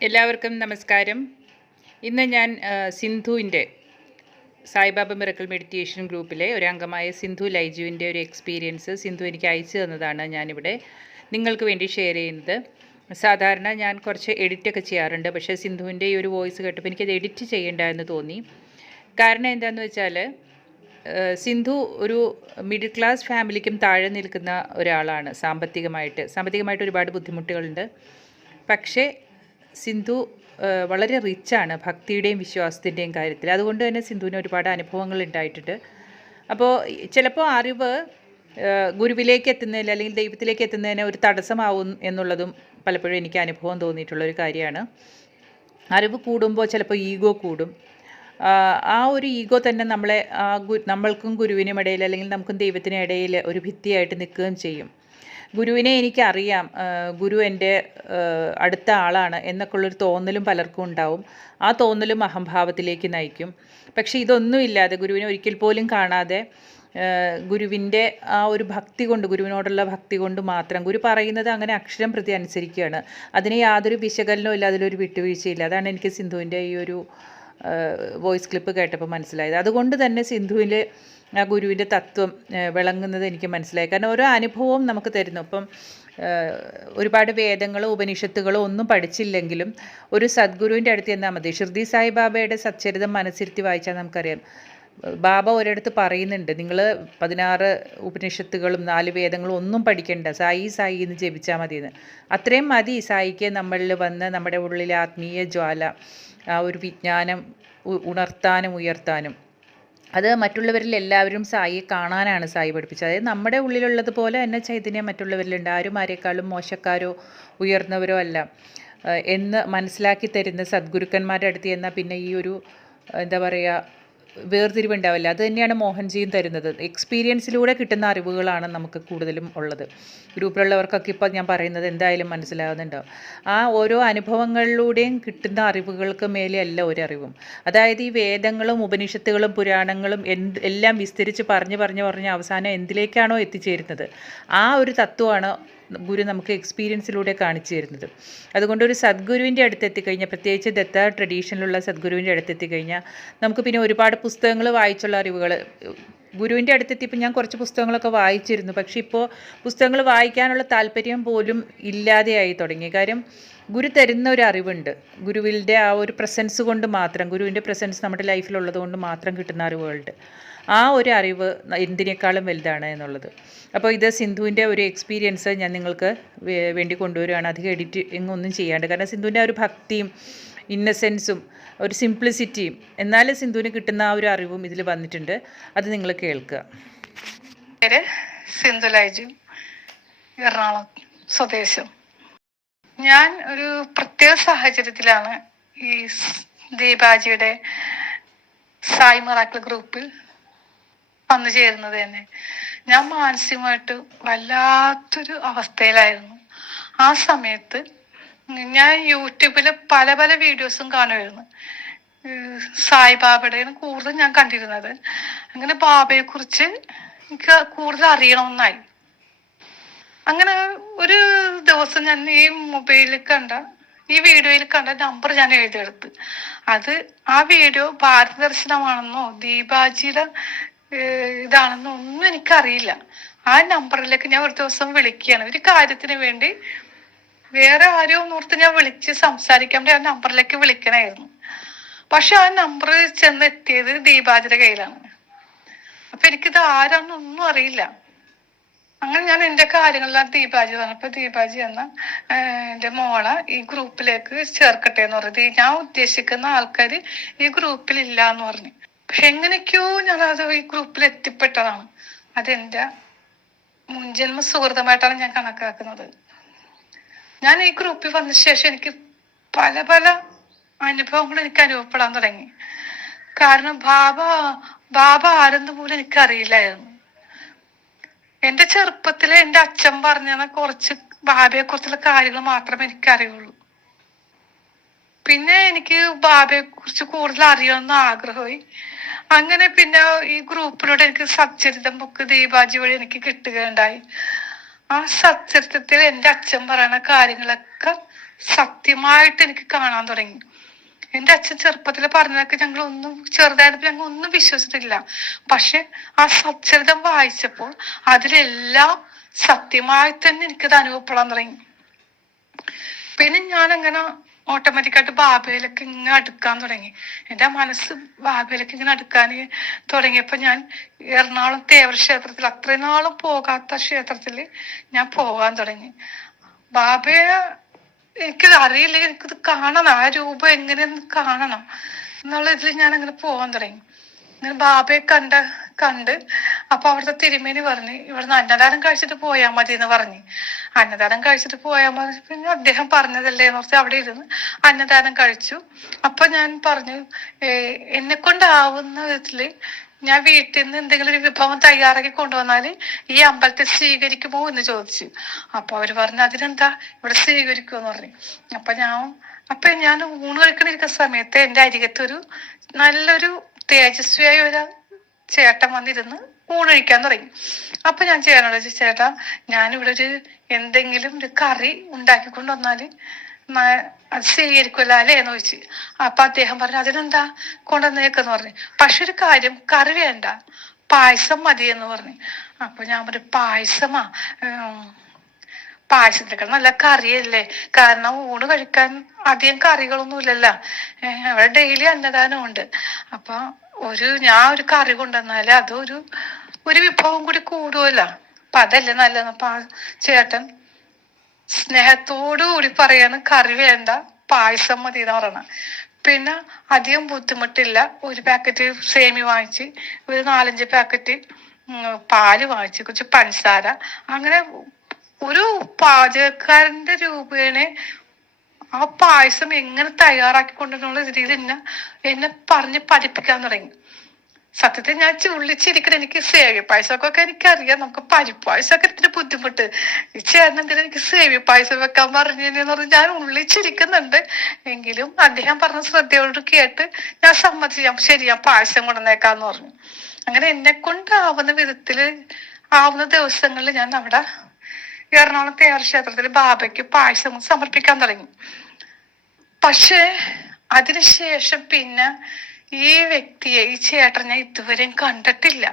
എല്ലാവർക്കും നമസ്കാരം. ഇന്ന് ഞാൻ സിന്ധുവിൻ്റെ സായിബാബ മിറക്കിൾ മെഡിറ്റേഷൻ ഗ്രൂപ്പിലെ ഒരു അംഗമായ സിന്ധു ലൈജുവിൻ്റെ ഒരു എക്സ്പീരിയൻസ് സിന്ധു എനിക്ക് അയച്ചു തന്നതാണ് ഞാനിവിടെ നിങ്ങൾക്ക് വേണ്ടി ഷെയർ ചെയ്യുന്നത്. സാധാരണ ഞാൻ കുറച്ച് എഡിറ്റൊക്കെ ചെയ്യാറുണ്ട്, പക്ഷേ സിന്ധുവിൻ്റെ ഈ ഒരു വോയിസ് കേട്ടപ്പോൾ എനിക്കത് എഡിറ്റ് ചെയ്യേണ്ടതെന്ന് തോന്നി. കാരണം എന്താണെന്ന് വെച്ചാൽ സിന്ധു ഒരു മിഡിൽ ക്ലാസ് ഫാമിലിക്കും താഴെ നിൽക്കുന്ന ഒരാളാണ്. സാമ്പത്തികമായിട്ട് ഒരുപാട് ബുദ്ധിമുട്ടുകളുണ്ട്. പക്ഷേ സിന്ധു വളരെ റിച്ചാണ് ഭക്തിയുടെയും വിശ്വാസത്തിൻ്റെയും കാര്യത്തിൽ. അതുകൊണ്ട് തന്നെ സിന്ധുവിന് ഒരുപാട് അനുഭവങ്ങൾ ഉണ്ടായിട്ടുണ്ട്. അപ്പോൾ ചിലപ്പോൾ അറിവ് ഗുരുവിലേക്ക് എത്തുന്നതിൽ അല്ലെങ്കിൽ ദൈവത്തിലേക്ക് എത്തുന്നതിന് ഒരു തടസ്സമാവും എന്നുള്ളതും പലപ്പോഴും എനിക്ക് അനുഭവം തോന്നിയിട്ടുള്ളൊരു കാര്യമാണ്. അറിവ് കൂടുമ്പോൾ ചിലപ്പോൾ ഈഗോ കൂടും. ആ ഒരു ഈഗോ തന്നെ നമ്മളെ നമ്മൾക്കും ഗുരുവിനും ഇടയിൽ അല്ലെങ്കിൽ നമുക്കും ദൈവത്തിനും ഇടയിൽ ഒരു ഭിത്തിയായിട്ട് നിൽക്കുകയും ചെയ്യും. ഗുരുവിനെ എനിക്കറിയാം, ഗുരു എൻ്റെ അടുത്ത ആളാണ് എന്നൊക്കെയുള്ളൊരു തോന്നലും പലർക്കും ഉണ്ടാവും. ആ തോന്നലും അഹംഭാവത്തിലേക്ക് നയിക്കും. പക്ഷേ ഇതൊന്നുമില്ലാതെ, ഗുരുവിനെ ഒരിക്കൽ പോലും കാണാതെ, ഗുരുവിൻ്റെ ആ ഒരു ഭക്തി കൊണ്ട്, ഗുരുവിനോടുള്ള ഭക്തി കൊണ്ട് മാത്രം, ഗുരു പറയുന്നത് അങ്ങനെ അക്ഷരം പ്രതി അനുസരിക്കുകയാണ്. അതിന് യാതൊരു വിശകലനവും ഇല്ല, അതിലൊരു വിട്ടുവീഴ്ചയില്ല. അതാണ് എനിക്ക് സിന്ധുവിൻ്റെ ഈ ഒരു വോയിസ് ക്ലിപ്പ് കേട്ടപ്പോൾ മനസ്സിലായത്. അതുകൊണ്ട് തന്നെ സിന്ധുവിൽ ആ ഗുരുവിൻ്റെ തത്വം വിളങ്ങുന്നത് എനിക്ക് മനസ്സിലായി. കാരണം ഓരോ അനുഭവവും നമുക്ക് തരുന്നു. ഇപ്പം ഒരുപാട് വേദങ്ങളോ ഉപനിഷത്തുകളോ ഒന്നും പഠിച്ചില്ലെങ്കിലും ഒരു സദ്ഗുരുവിൻ്റെ അടുത്ത് ചെന്നാൽ മതി. ഷിർദി സായിബാബയുടെ സച്ചരിതം മനസ്സിരുത്തി വായിച്ചാൽ നമുക്കറിയാം. ബാബ ഒരിടത്ത് പറയുന്നുണ്ട്, നിങ്ങൾ 16 ഉപനിഷത്തുകളും 4 വേദങ്ങളും ഒന്നും പഠിക്കേണ്ട, സായി സായി എന്ന് ജപിച്ചാൽ മതിയെന്ന്. അത്രയും മതി സായിക്ക് നമ്മളിൽ വന്ന് നമ്മുടെ ഉള്ളിലെ ആത്മീയ ജ്വാല, ആ ഒരു വിജ്ഞാനം ഉണർത്താനും ഉയർത്താനും. അത് മറ്റുള്ളവരിൽ എല്ലാവരും സായിയെ കാണാനാണ് സായി പഠിപ്പിച്ചത്. അതായത് നമ്മുടെ ഉള്ളിലുള്ളതുപോലെ തന്നെ ചൈതന്യം മറ്റുള്ളവരിലുണ്ട്. ആരും ആരെക്കാളും മോശക്കാരോ ഉയർന്നവരോ അല്ല എന്ന് മനസ്സിലാക്കി തരുന്ന സദ്ഗുരുക്കന്മാരുടെ അടുത്ത് ചെന്നാൽ പിന്നെ ഈ ഒരു എന്താ പറയുക, വേർതിരിവുണ്ടാവില്ല. അത് തന്നെയാണ് മോഹൻജിയും തരുന്നത്. എക്സ്പീരിയൻസിലൂടെ കിട്ടുന്ന അറിവുകളാണ് നമുക്ക് കൂടുതലും ഉള്ളത്. ഗ്രൂപ്പിലുള്ളവർക്കൊക്കെ ഇപ്പോൾ ഞാൻ പറയുന്നത് എന്തായാലും മനസ്സിലാകുന്നുണ്ടാവും. ആ ഓരോ അനുഭവങ്ങളിലൂടെയും കിട്ടുന്ന അറിവുകൾക്ക് മേലെയല്ല ഒരു അറിവും. അതായത് ഈ വേദങ്ങളും ഉപനിഷത്തുകളും പുരാണങ്ങളും എല്ലാം വിസ്തരിച്ച് പറഞ്ഞ് അവസാനം എന്തിലേക്കാണോ എത്തിച്ചേരുന്നത്, ആ ഒരു തത്വമാണ് ഗുരു നമുക്ക് എക്സ്പീരിയൻസിലൂടെ കാണിച്ചു തരുന്നത്. അതുകൊണ്ട് ഒരു സദ്ഗുരുവിൻ്റെ അടുത്ത് എത്തിക്കഴിഞ്ഞാൽ, പ്രത്യേകിച്ച് ദത്ത ട്രഡീഷനിലുള്ള സദ്ഗുരുവിൻ്റെ അടുത്ത് എത്തിക്കഴിഞ്ഞാൽ നമുക്ക് പിന്നെ ഒരുപാട് പുസ്തകങ്ങൾ വായിച്ചുള്ള അറിവുകൾ. ഗുരുവിൻ്റെ അടുത്തെത്തിയപ്പോൾ ഞാൻ കുറച്ച് പുസ്തകങ്ങളൊക്കെ വായിച്ചിരുന്നു. പക്ഷേ ഇപ്പോൾ പുസ്തകങ്ങൾ വായിക്കാനുള്ള താല്പര്യം പോലും ഇല്ലാതെയായി തുടങ്ങി. കാര്യം ഗുരു തരുന്ന ഒരു അറിവുണ്ട്. ഗുരുവിൻ്റെ ആ ഒരു പ്രസൻസ് കൊണ്ട് മാത്രം, ഗുരുവിൻ്റെ പ്രസൻസ് നമ്മുടെ ലൈഫിലുള്ളത് കൊണ്ട് മാത്രം കിട്ടുന്ന അറിവുകളുണ്ട്. ആ ഒരു അറിവ് എന്തിനേക്കാളും വലുതാണ് എന്നുള്ളത്. അപ്പോൾ ഇത് സിന്ധുവിൻ്റെ ഒരു എക്സ്പീരിയൻസ് ഞാൻ നിങ്ങൾക്ക് വേണ്ടി കൊണ്ടുവരികയാണ്. അധികം എഡിറ്റിംഗ് ഒന്നും ചെയ്യാണ്ട്. കാരണം സിന്ധുവിൻ്റെ ആ ഒരു ഭക്തിയും ഇന്നസെൻസും ഒരു സിംപ്ലിസിറ്റിയും എന്നാലും സിന്ധുവിന് കിട്ടുന്ന ആ ഒരു അറിവും ഇതിൽ വന്നിട്ടുണ്ട്. അത് നിങ്ങൾ കേൾക്കുക. പേര് സിന്ധു ലൈജു, എറണാകുളം സ്വദേശം. ഞാൻ ഒരു പ്രത്യേക സാഹചര്യത്തിലാണ് ഈ ദീപാജിയുടെ സായി മിറാക്കിൾ ഗ്രൂപ്പിൽ വന്നു ചേരുന്നത് തന്നെ. ഞാൻ മാനസികമായിട്ട് വല്ലാത്തൊരു അവസ്ഥയിലായിരുന്നു. ആ സമയത്ത് ഞാൻ യൂട്യൂബിൽ പല പല വീഡിയോസും കാണുമായിരുന്നു. സായിബാബയുടെയാണ് കൂടുതൽ ഞാൻ കണ്ടിരുന്നത്. അങ്ങനെ ബാബയെ കുറിച്ച് എനിക്ക് കൂടുതൽ അറിയണമെന്നായി. അങ്ങനെ ഒരു ദിവസം ഞാൻ ഈ മൊബൈലിൽ കണ്ട, ഈ വീഡിയോയിൽ കണ്ട നമ്പർ ഞാൻ എഴുതിയെടുത്ത്. ആ വീഡിയോ ഭാരത ദർശനമാണെന്നോ ദീപാജിയുടെ ഇതാണെന്നോ ഒന്നും എനിക്കറിയില്ല. ആ നമ്പറിലേക്ക് ഞാൻ ഒരു ദിവസം വിളിക്കുകയാണ് ഒരു കാര്യത്തിന് വേണ്ടി. വേറെ ആരോ ഓർത്ത് ഞാൻ വിളിച്ച് സംസാരിക്കാൻ വേണ്ടി ആ നമ്പറിലേക്ക് വിളിക്കണമായിരുന്നു. പക്ഷെ ആ നമ്പർ ചെന്നെത്തിയത് ദീപാജിയുടെ കയ്യിലാണ്. അപ്പൊ എനിക്കിത് ആരാന്നൊന്നും അറിയില്ല. അങ്ങനെ ഞാൻ എൻ്റെ കാര്യങ്ങളെല്ലാം ദീപാജി പറഞ്ഞപ്പോ ദീപാജി എൻ്റെ മോളെ ഈ ഗ്രൂപ്പിലേക്ക് ചേർക്കട്ടെ എന്ന് പറഞ്ഞത്. ഞാൻ ഉദ്ദേശിക്കുന്ന ആൾക്കാർ ഈ ഗ്രൂപ്പിൽ ഇല്ല എന്ന് പറഞ്ഞു. പക്ഷെ എങ്ങനെയൊക്കെയോ ഞാനത് ഈ ഗ്രൂപ്പിൽ എത്തിപ്പെട്ടതാണ്. അതെന്റെ മുൻജന്മ സുഹൃതമായിട്ടാണ് ഞാൻ കണക്കാക്കുന്നത്. ഞാൻ ഈ ഗ്രൂപ്പിൽ വന്ന ശേഷം എനിക്ക് പല പല അനുഭവങ്ങൾ എനിക്ക് അനുഭവപ്പെടാൻ തുടങ്ങി. കാരണം ബാബ ആരെന്ന് പോലും എനിക്കറിയില്ലായിരുന്നു. എന്റെ ചെറുപ്പത്തില് എന്റെ അച്ഛൻ പറഞ്ഞ കുറച്ച് ബാബയെ കുറിച്ചുള്ള കാര്യങ്ങൾ മാത്രമേ എനിക്കറിയുള്ളൂ. പിന്നെ എനിക്ക് ബാബയെ കുറിച്ച് കൂടുതൽ അറിയണമെന്ന് ആഗ്രഹമായി. അങ്ങനെ പിന്നെ ഈ ഗ്രൂപ്പിലൂടെ എനിക്ക് സച്ചരിതം ബുക്ക് ദീപാജി വഴി എനിക്ക് കിട്ടുകയുണ്ടായി. ആ സച്ചരിതത്തിൽ എൻ്റെ അച്ഛൻ പറയുന്ന കാര്യങ്ങളൊക്കെ സത്യമായിട്ട് എനിക്ക് കാണാൻ തുടങ്ങി. എന്റെ അച്ഛൻ ചെറുപ്പത്തിൽ പറഞ്ഞതൊക്കെ ഞങ്ങൾ ഒന്നും ചെറുതായപ്പോൾ ഞങ്ങൾ ഒന്നും വിശ്വസിച്ചിട്ടില്ല. പക്ഷെ ആ സച്ചരിതം വായിച്ചപ്പോൾ അതിലെല്ലാം സത്യമായി തന്നെ എനിക്കത് അനുഭവപ്പെടാൻ തുടങ്ങി. പിന്നെ ഞാൻ അങ്ങനെ ഓട്ടോമാറ്റിക്കായിട്ട് ബാബയിലേക്ക് ഇങ്ങനെ അടുക്കാൻ തുടങ്ങി. എൻ്റെ മനസ്സ് ബാബയിലേക്ക് ഇങ്ങനെ അടുക്കാൻ തുടങ്ങിയപ്പോൾ ഞാൻ എറണാകുളം തേവര ക്ഷേത്രത്തിൽ, അത്രയും നാളും പോകാത്ത ക്ഷേത്രത്തിൽ ഞാൻ പോകാൻ തുടങ്ങി. ബാബയെ എനിക്കത് അറിയില്ല, എനിക്കത് കാണണം, ആ രൂപം എങ്ങനെയെന്ന് കാണണം എന്നുള്ള ഇതിൽ ഞാൻ അങ്ങനെ പോകാൻ തുടങ്ങി. അങ്ങനെ ബാബയെ കണ്ട് അപ്പൊ അവിടുത്തെ തിരുമേനി പറഞ്ഞ് ഇവിടുന്ന് അന്നദാനം കഴിച്ചിട്ട് പോയാൽ മതി എന്ന് പറഞ്ഞ്. അന്നദാനം കഴിച്ചിട്ട് പോയാൽ മതി, പിന്നെ അദ്ദേഹം പറഞ്ഞതല്ലേ എന്ന് പറഞ്ഞ് അവിടെ ഇരുന്ന് അന്നദാനം കഴിച്ചു. അപ്പൊ ഞാൻ പറഞ്ഞു, എന്നെ കൊണ്ടാവുന്ന വിധത്തില് ഞാൻ വീട്ടിൽ നിന്ന് എന്തെങ്കിലും ഒരു വിഭവം തയ്യാറാക്കി കൊണ്ടുവന്നാല് ഈ അമ്പലത്തിൽ സ്വീകരിക്കുമോ എന്ന് ചോദിച്ചു. അപ്പൊ അവര് പറഞ്ഞു അതിനെന്താ, ഇവിടെ സ്വീകരിക്കുമെന്ന് പറഞ്ഞു. അപ്പൊ ഞാൻ ഊണ് കഴിക്കണിരിക്കുന്ന സമയത്ത് എന്റെ അരികത്തൊരു നല്ലൊരു തേജസ്വിയായ ഒരു ചേട്ടൻ വന്നിരുന്ന് ഊണഴിക്കാൻ തുടങ്ങി. അപ്പൊ ഞാൻ ചേട്ടനോട് ചോദിച്ചു, ചേട്ടാ ഞാനിവിടെ എന്തെങ്കിലും ഒരു കറി ഉണ്ടാക്കിക്കൊണ്ട് വന്നാല് അത് സ്വീകരിക്കുമല്ലോ അല്ലേ എന്ന് ചോദിച്ചു. അപ്പൊ അദ്ദേഹം പറഞ്ഞു അതിനെന്താ കൊണ്ടുവന്നേക്കെന്ന് പറഞ്ഞു. പക്ഷെ ഒരു കാര്യം, കറി വേണ്ട, പായസം മതി എന്ന് പറഞ്ഞു. അപ്പൊ ഞാൻ പറഞ്ഞു പായസമാ, പായസത്തിനേക്കാൾ നല്ല കറിയല്ലേ, കാരണം ഊണ് കഴിക്കാൻ അധികം കറികളൊന്നും ഇല്ലല്ലോ, അവിടെ ഡെയിലി അന്നദാനം ഉണ്ട്. അപ്പൊ ഞാൻ ഒരു കറി കൊണ്ടുവന്നാല് അതൊരു വിഭവം കൂടി കൂടുമല്ലോ, അപ്പൊ അതല്ലേ നല്ലത്. അപ്പൊ ആ ചേട്ടൻ സ്നേഹത്തോടു കൂടി പറയാണ് കറി വേണ്ട, പായസം മതി എന്ന് പറയണ. പിന്നെ അധികം ബുദ്ധിമുട്ടില്ല, ഒരു പാക്കറ്റ് സേമി വാങ്ങിച്ച്, ഒരു 4-5 പാക്കറ്റ് പാല് വാങ്ങിച്ച്, കുറച്ച് പഞ്ചസാര, അങ്ങനെ ഒരു പാചകക്കാരന്റെ രൂപേണ ആ പായസം എങ്ങനെ തയ്യാറാക്കിക്കൊണ്ടെന്നുള്ള രീതിയിൽ എന്നെ പറഞ്ഞ് പഠിപ്പിക്കാൻ തുടങ്ങി. സത്യത്തിൽ ഞാൻ ചുള്ളിച്ചിരിക്കണം. എനിക്ക് സേവ്യ പായസമൊക്കെ എനിക്കറിയാം, നമുക്ക് പരിപ്പ് പായസമൊക്കെ ഇത്തിരി ബുദ്ധിമുട്ട്. ഈ ചേട്ടൻ എന്തിനാ എനിക്ക് സേവ്യ പായസം വെക്കാൻ പറഞ്ഞെന്ന് പറഞ്ഞ് ഞാൻ ഉള്ളിച്ചിരിക്കുന്നുണ്ട്. എങ്കിലും അദ്ദേഹം പറഞ്ഞ ശ്രദ്ധയോട് കേട്ട് ഞാൻ സമ്മതിച്ചു, ശരി ഞാൻ പായസം കൊണ്ടുവന്നേക്കാന്ന് പറഞ്ഞു. അങ്ങനെ എന്നെ കൊണ്ടാവുന്ന വിധത്തില് ആവുന്ന ദിവസങ്ങളിൽ ഞാൻ അവിടെ എറണാകുളം തേവര ക്ഷേത്രത്തിൽ ബാബയ്ക്ക് പായസം സമർപ്പിക്കാൻ തുടങ്ങി. പക്ഷെ അതിനുശേഷം പിന്നെ ഈ വ്യക്തിയെ, ഈ ചേട്ടൻ ഞാൻ ഇതുവരെയും കണ്ടിട്ടില്ല.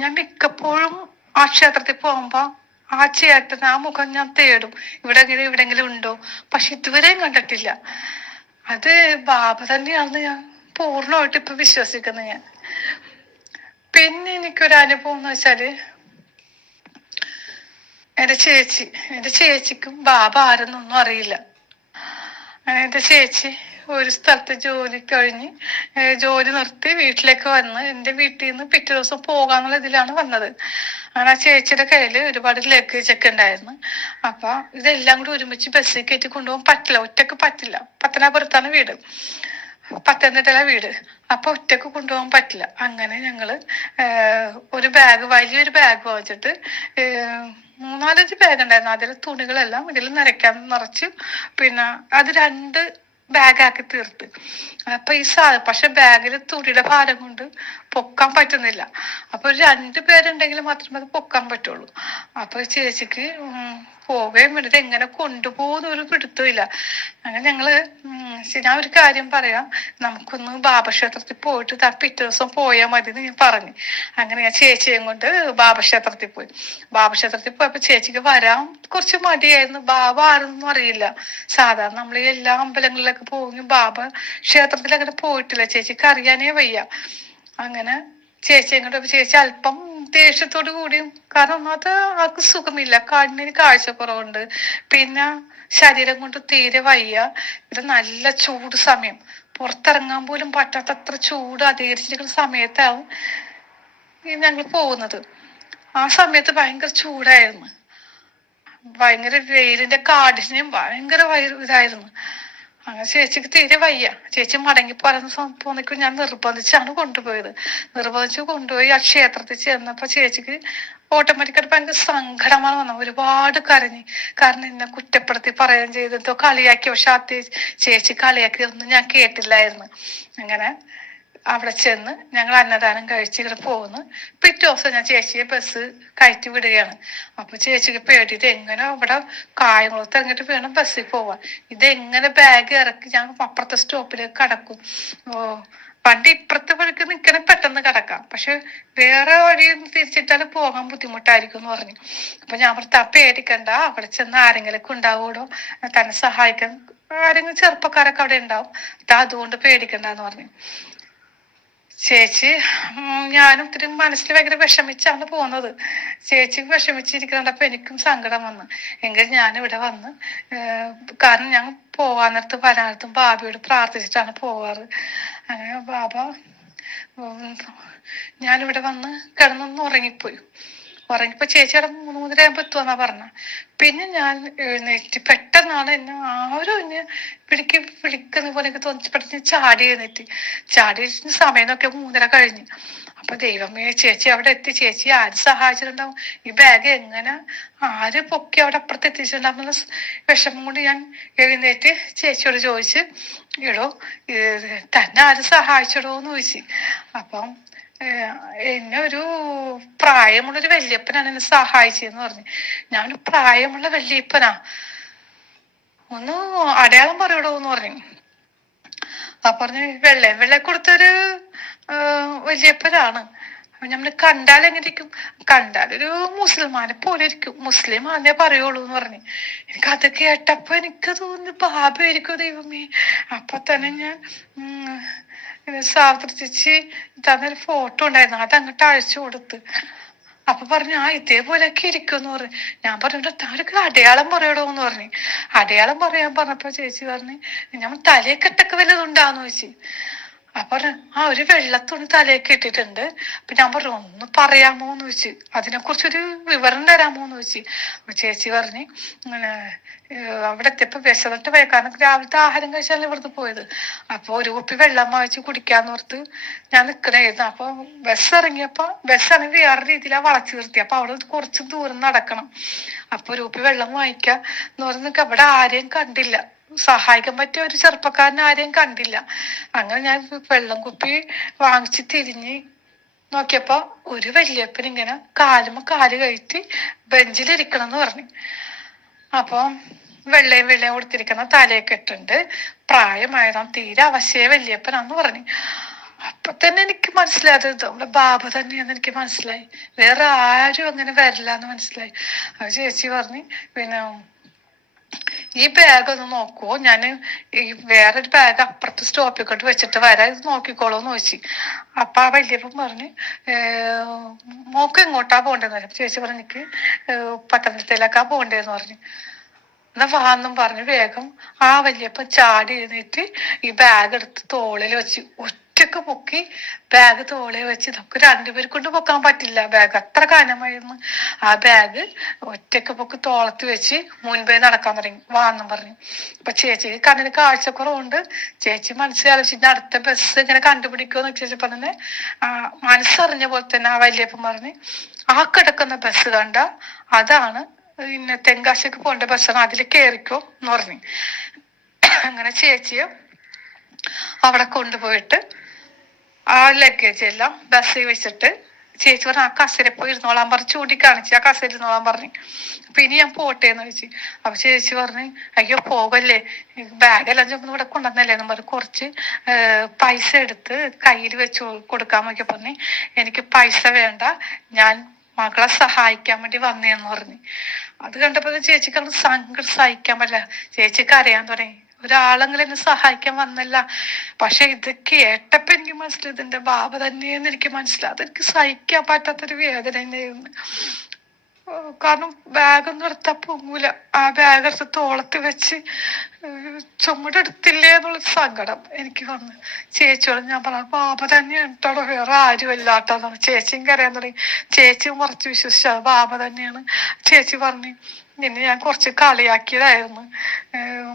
ഞാൻ മിക്കപ്പോഴും ആ ക്ഷേത്രത്തിൽ പോകുമ്പോ ആ ചേട്ടൻ, ആ മുഖം ഞാൻ തേടും, ഇവിടെങ്കിലും ഉണ്ടോ, പക്ഷെ ഇതുവരെയും കണ്ടിട്ടില്ല. അത് ബാബ തന്നെയാണെന്ന് ഞാൻ പൂർണ്ണമായിട്ട് ഇപ്പൊ വിശ്വസിക്കുന്നു ഞാൻ. പിന്നെ എനിക്കൊരു അനുഭവം എന്ന് വെച്ചാല്, എന്റെ ചേച്ചിക്കും ബാബ ആരെന്നൊന്നും അറിയില്ല. എന്റെ ചേച്ചി ഒരു സ്ഥലത്ത് ജോലി നിർത്തി വീട്ടിലേക്ക് വന്ന് എന്റെ വീട്ടിൽ നിന്ന് പിറ്റേ ദിവസം പോകാന്നുള്ള ഇതിലാണ് വന്നത്. അങ്ങനെ ആ ചേച്ചിയുടെ കയ്യില് ഒരുപാട് ലഗേജ് ഒക്കെ ഉണ്ടായിരുന്നു. അപ്പൊ ഇതെല്ലാം കൂടി ഒരുമിച്ച് ബസ്സിൽ കയറ്റി കൊണ്ടുപോകാൻ പറ്റില്ല, ഒറ്റക്ക് പറ്റില്ല. പത്തനാപുരത്താണ് വീട്, പത്തനംതിട്ടയിലെ വീട്. അപ്പൊ ഒറ്റക്ക് കൊണ്ടുപോകാൻ പറ്റില്ല. അങ്ങനെ ഞങ്ങള് വലിയൊരു ബാഗ് വാങ്ങിച്ചിട്ട് 3-4 ബാഗ് ഉണ്ടായിരുന്നു. അതിൽ തുണികളെല്ലാം ഇതിൽ നിറച്ച്, പിന്നെ അത് 2 ബാഗാക്കി തീർത്ത്. അപ്പൊ പക്ഷെ ബാഗിൽ തുണിയുടെ ഭാരം കൊണ്ട് പൊക്കാൻ പറ്റുന്നില്ല. അപ്പൊ 2 പേരുണ്ടെങ്കിൽ മാത്രമേ അത് പൊക്കാൻ പറ്റുള്ളൂ. അപ്പൊ ചേച്ചിക്ക് പോവുകയും വേണ്ടിട്ട് എങ്ങനെ കൊണ്ടുപോകുന്ന ഒരു പിടുത്തമില്ല. അങ്ങനെ ഞാൻ ഒരു കാര്യം പറയാം, നമുക്കൊന്ന് ബാബക്ഷേത്രത്തിൽ പോയിട്ട് പിറ്റേ ദിവസം പോയാൽ മതി എന്ന് ഞാൻ പറഞ്ഞു. അങ്ങനെ ഞാൻ ചേച്ചിയും കൊണ്ട് ബാബക്ഷേത്രത്തിൽ പോയി. ബാബക്ഷേത്രത്തിൽ പോയപ്പോ ചേച്ചിക്ക് വരാൻ കുറച്ച് മടിയായിരുന്നു. ബാബ ആരെന്നൊന്നും അറിയില്ല. സാധാരണ നമ്മൾ എല്ലാ അമ്പലങ്ങളിലൊക്കെ പോകും, ബാബ ക്ഷേത്രത്തിൽ അങ്ങനെ പോയിട്ടില്ല, ചേച്ചിക്ക് അറിയാനേ വയ്യ. അങ്ങനെ ചേച്ചിയും കൊണ്ട് ചേച്ചി അല്പം ദേഷ്യത്തോടു കൂടിയും, കാരണം ഒന്നാമത് ആൾക്ക് സുഖമില്ല, കണ്ണിന് കാഴ്ചക്കുറവുണ്ട്, പിന്നെ ശരീരം കൊണ്ട് തീരെ വയ്യ. ഇത് നല്ല ചൂട് സമയം, പുറത്തിറങ്ങാൻ പോലും പറ്റാത്തത്ര ചൂട് അധികരിച്ചിരിക്കുന്ന സമയത്താവും ഞങ്ങൾ പോകുന്നത്. ആ സമയത്ത് ഭയങ്കര ചൂടായിരുന്നു, ഭയങ്കര വെയിലിന്റെ കാഠിന്യം ഭയങ്കര ഇതായിരുന്നു. അങ്ങനെ ചേച്ചിക്ക് തീരെ വയ്യ. ചേച്ചി മടങ്ങി പോന്നേക്കും ഞാൻ നിർബന്ധിച്ചാണ് കൊണ്ടുപോയി ആ ക്ഷേത്രത്തിൽ ചെന്നപ്പോ ചേച്ചിക്ക് ഓട്ടോമാറ്റിക്കായിട്ട് ഭയങ്കര സങ്കടമാണ് വന്നത്. ഒരുപാട് കരഞ്ഞ്, കാരണം എന്നെ കുറ്റപ്പെടുത്തി പറയുകയും ചെയ്തോ കളിയാക്കി. പക്ഷെ ചേച്ചി കളിയാക്കിയതൊന്നും ഞാൻ കേട്ടില്ലായിരുന്നു. അങ്ങനെ അവിടെ ചെന്ന് ഞങ്ങൾ അന്നദാനം കഴിച്ച് ഇവിടെ പോകുന്നു. പിറ്റേ ദിവസം ഞാൻ ചേച്ചിയെ ബസ് കയറ്റി വിടുകയാണ്. അപ്പൊ ചേച്ചിക്ക് പേടിയിട്ട് എങ്ങനെ അവിടെ കായംകുളത്ത് ഇറങ്ങിയിട്ട് വേണം ബസ്സിൽ പോവാൻ. ഇതെങ്ങനെ ബാഗ് ഇറക്കി ഞാൻ അപ്പുറത്തെ സ്റ്റോപ്പിലേക്ക് കടക്കും. വണ്ടി ഇപ്പുറത്തെ വഴിക്ക് നിൽക്കണ പെട്ടെന്ന് കിടക്കാം, പക്ഷെ വേറെ വഴി തിരിച്ചിട്ടാൽ പോകാൻ ബുദ്ധിമുട്ടായിരിക്കും എന്ന് പറഞ്ഞു. അപ്പൊ ഞാൻ പറഞ്ഞു പേടിക്കണ്ട, അവിടെ ചെന്ന് ആരെങ്കിലും ഉണ്ടാവൂടോ തന്നെ സഹായിക്കാൻ, ആരെങ്കിലും ചെറുപ്പക്കാരൊക്കെ അവിടെ ഉണ്ടാവും, അതുകൊണ്ട് പേടിക്കണ്ടെന്ന് പറഞ്ഞു. ചേച്ചി ഞാനും ഒത്തിരി മനസ്സിൽ ഭയങ്കര വിഷമിച്ചാണ് പോകുന്നത്. ചേച്ചി വിഷമിച്ചിരിക്കുന്നുണ്ടപ്പോ എനിക്കും സങ്കടം വന്നു. എങ്കിൽ ഞാനിവിടെ വന്ന് കാരണം ഞാൻ പോവാൻ നേരത്ത് പലയിടത്തും ബാബയോട് പ്രാർത്ഥിച്ചിട്ടാണ് പോവാറ്. അങ്ങനെ ബാബ ഞാനിവിടെ വന്ന് കിടന്നൊന്ന് ഉറങ്ങിപ്പോയി. ചേച്ചി അവിടെ 3:30 എത്തുമെന്നാ പറഞ്ഞ. പിന്നെ ഞാൻ എഴുന്നേറ്റ് പെട്ടെന്നാണ് എന്നെ ആരും എന്നെ വിളിക്കുന്ന പോലെ എനിക്ക് തോന്നി. പെട്ടെന്ന് ചാടി ചാടി സമയം നോക്കിയ 3:30 കഴിഞ്ഞു. അപ്പൊ ദൈവമേ, ചേച്ചി അവിടെ എത്തി. ചേച്ചി ആര് സഹായിച്ചിട്ടുണ്ടാവും? ഈ ബാഗ് എങ്ങനെ ആര് പൊക്കി അവിടെ അപ്പുറത്ത് എത്തിച്ചിട്ടുണ്ടാവുന്ന വിഷമം കൊണ്ട് ഞാൻ എഴുന്നേറ്റ് ചേച്ചിയോട് ചോദിച്ച്, എടോ തന്നെ ആര് സഹായിച്ചടോ എന്ന് ചോദിച്ചു. അപ്പം എന്നെ ഒരു പ്രായമുള്ളൊരു വല്യപ്പനാണ് എന്നെ സഹായിച്ചതെന്ന് പറഞ്ഞു. ഞാൻ പ്രായമുള്ള വല്യപ്പനാ, ഒന്ന് അടയാളം പറയടോ എന്ന് പറഞ്ഞു. പറഞ്ഞു വെള്ള കൊടുത്തൊരു വല്യപ്പനാണ്. നമ്മള് കണ്ടാൽ എങ്ങനെ ഇരിക്കും? കണ്ടാലൊരു മുസൽമാനെ പോലെ ഇരിക്കും, മുസ്ലിം ആന്നേ പറയുള്ളൂ എന്ന് പറഞ്ഞു. എനിക്ക് അത് കേട്ടപ്പോ എനിക്ക് തോന്നുന്നു പാപമായിരിക്കും ദൈവമേ. അപ്പൊ തന്നെ ഞാൻ സാവിത്രി ചേച്ചി തന്നൊരു ഫോട്ടോ ഉണ്ടായിരുന്നു, അത് അങ്ങോട്ട് അയച്ചു കൊടുത്ത്. അപ്പൊ പറഞ്ഞു ഇതേപോലെയൊക്കെ ഇരിക്കുമെന്ന് പറഞ്ഞു. ഞാൻ പറഞ്ഞിട്ട് താരൊക്കെ അടയാളം പറയടോ എന്ന് പറഞ്ഞു. അടയാളം പറയാൻ പറഞ്ഞപ്പോ ചേച്ചി പറഞ്ഞു ഞാൻ തലയെക്കെട്ടൊക്കെ വല്ലതുണ്ടാന്ന് ചോദിച്ചു. അപ്പൊ ഒരു വെള്ളത്തുണി തലയൊക്കെ ഇട്ടിട്ടുണ്ട്. അപ്പൊ ഞാൻ പറഞ്ഞു ഒന്ന് പറയാമോ എന്ന് ചോദിച്ചു, അതിനെ കുറിച്ചൊരു വിവരം തരാമോ എന്ന് ചോദിച്ചു. അപ്പൊ ചേച്ചി പറഞ്ഞു അവിടെ എത്തിയപ്പോ വിശന്നിട്ട് പോയി, കാരണം രാവിലത്തെ ആഹാരം കഴിച്ചാലും ഇവിടുന്ന് പോയത്. അപ്പൊ ഒരു കുപ്പി വെള്ളം വാങ്ങിച്ച് കുടിക്കാന്ന് ഓർത്ത് ഞാൻ നിക്കണായിരുന്നു. അപ്പൊ ബസ് ഇറങ്ങിയപ്പോ ബസ്സാണെങ്കിൽ വേറെ രീതിയിലാ വളച്ചു നിർത്തി. അപ്പൊ അവിടെ കുറച്ച് ദൂരം നടക്കണം. അപ്പൊ ഒരു കുപ്പി വെള്ളം വാങ്ങിക്കാന്ന് പറഞ്ഞ് അവിടെ ആരെയും കണ്ടില്ല, സഹായിക്കാൻ പറ്റിയ ഒരു ചെറുപ്പക്കാരനെ ആരെയും കണ്ടില്ല. അങ്ങനെ ഞാൻ വെള്ളം കുപ്പി വാങ്ങിച്ച് തിരിഞ്ഞ് നോക്കിയപ്പോ ഒരു വല്യപ്പൻ ഇങ്ങനെ കാല് കഴിച്ച് ബെഞ്ചിലിരിക്കണം എന്ന് പറഞ്ഞു. അപ്പൊ വെള്ളയും കൊടുത്തിരിക്കുന്ന തലയൊക്കെ ഇട്ടുണ്ട്, പ്രായമായതാ, തീരെ അവശ്യ വല്യപ്പനാന്ന് പറഞ്ഞു. അപ്പൊ തന്നെ എനിക്ക് മനസ്സിലായത് നമ്മുടെ ബാബ തന്നെയാന്ന് എനിക്ക് മനസ്സിലായി. വേറെ ആരും അങ്ങനെ വരില്ല എന്ന് മനസ്സിലായി. അത് ചേച്ചി പറഞ്ഞു പിന്നെ ഈ ബാഗ് ഒന്ന് നോക്കുവോ, ഞാൻ ഈ വേറൊരു ബാഗ് അപ്പുറത്ത് സ്റ്റോപ്പിൽ കൊണ്ട് വെച്ചിട്ട് വരാം, ഇത് നോക്കിക്കോളൂ എന്ന് ചോദിച്ചു. അപ്പൊ ആ വല്യപ്പൻ പറഞ്ഞ് മോക്ക് എങ്ങോട്ടാ പോണ്ടേന്ന് പറഞ്ഞു. ചേച്ചി പറഞ്ഞു എനിക്ക് പത്തനംതിട്ടയിലേക്കാ പോണ്ടേന്ന് പറഞ്ഞു. എന്നാ വാന്നും പറഞ്ഞു വേഗം ആ വല്യപ്പൻ ചാടി എഴുന്നേറ്റ് ഈ ബാഗ് എടുത്ത് തോളിൽ വെച്ച് ഒറ്റക്ക് പൊക്കി ബാഗ് തോളിൽ വെച്ച്. നമുക്ക് രണ്ടുപേരെ കൊണ്ട് പൊക്കാൻ പറ്റില്ല, ബാഗ് അത്ര കനമായിരുന്നു. ആ ബാഗ് ഒറ്റക്ക് പൊക്കി തോളത്ത് വെച്ച് മുൻപേ നടക്കാൻ തുടങ്ങി, വാന്നും പറഞ്ഞു. അപ്പൊ ചേച്ചിക്ക് കണ്ണിന് കാഴ്ചക്കുറവുണ്ട്. ചേച്ചി മനസ്സിലാലോചിച്ചിട്ട് അടുത്ത ബസ് ഇങ്ങനെ കണ്ടുപിടിക്കുമെന്ന് ചോദിച്ചപ്പോ തന്നെ മനസ്സറിഞ്ഞ പോലെ തന്നെ ആ വല്യപ്പൻ പറഞ്ഞ് ആ കിടക്കുന്ന ബസ് കണ്ട അതാണ് പിന്നെ തെങ്കാശിക്ക് പോകേണ്ട ബസ്സാണ്, അതിൽ കയറിക്കോ എന്ന് പറഞ്ഞു. അങ്ങനെ ചേച്ചിയെ അവിടെ കൊണ്ടുപോയിട്ട് ആ ലഗേജ് എല്ലാം ബസ്സിൽ വെച്ചിട്ട് ചേച്ചി പറഞ്ഞു ആ കസേര പോയി ഇരുന്നോളാൻ പറഞ്ഞു, ചൂണ്ടിക്കാണിച്ച് ആ കസേര ഇരുന്നോളാൻ പറഞ്ഞു. അപ്പൊ ഇനി ഞാൻ പോട്ടേന്ന് ചോദിച്ചു. അപ്പൊ ചേച്ചി പറഞ്ഞു അയ്യോ പോകല്ലേ, ബാഗെല്ലാം ചുമന്ന് ഇവിടെ കൊണ്ടുവന്നല്ലേ എന്ന് പറഞ്ഞു. കുറച്ച് പൈസ എടുത്ത് കയ്യിൽ വെച്ച് കൊടുക്കാൻ നോക്കിയ പറഞ്ഞു എനിക്ക് പൈസ വേണ്ട, ഞാൻ മകളെ സഹായിക്കാൻ വേണ്ടി വന്നേന്ന് പറഞ്ഞു. അത് കണ്ടപ്പോ ചേച്ചിക്ക് അത് സങ്കടം സഹിക്കാൻ പറ്റില്ല. ചേച്ചിക്ക് അറിയാൻ തുടങ്ങി ഒരാളെങ്കിലും എന്നെ സഹായിക്കാൻ വന്നല്ല. പക്ഷെ ഇത് കേട്ടപ്പോ എനിക്ക് മനസ്സിലായി ഇതിന്റെ ബാബ തന്നെയെന്ന് എനിക്ക് മനസ്സിലായി. അതെനിക്ക് സഹിക്കാൻ പറ്റാത്തൊരു വേദന തന്നെയായിരുന്നു. കാരണം ബാഗൊന്നും എടുത്താ പൊങ്ങൂല. ആ ബാഗ് എടുത്ത് തോളത്ത് വെച്ച് ചുമടെടുത്തില്ലേ എന്നുള്ള സങ്കടം എനിക്ക് വന്നു. ചേച്ചിയോട് ഞാൻ പറഞ്ഞു ബാബ തന്നെയാണ് കേട്ടോ, വേറെ ആരും അല്ലാട്ടോ. ചേച്ചിയും കരയാൻ തുടങ്ങി. ചേച്ചിയും കുറച്ച് വിശ്വസിച്ചു ബാബ തന്നെയാണ്. ചേച്ചി പറഞ്ഞു നിന്നെ ഞാൻ കുറച്ച് കളിയാക്കിയതായിരുന്നു,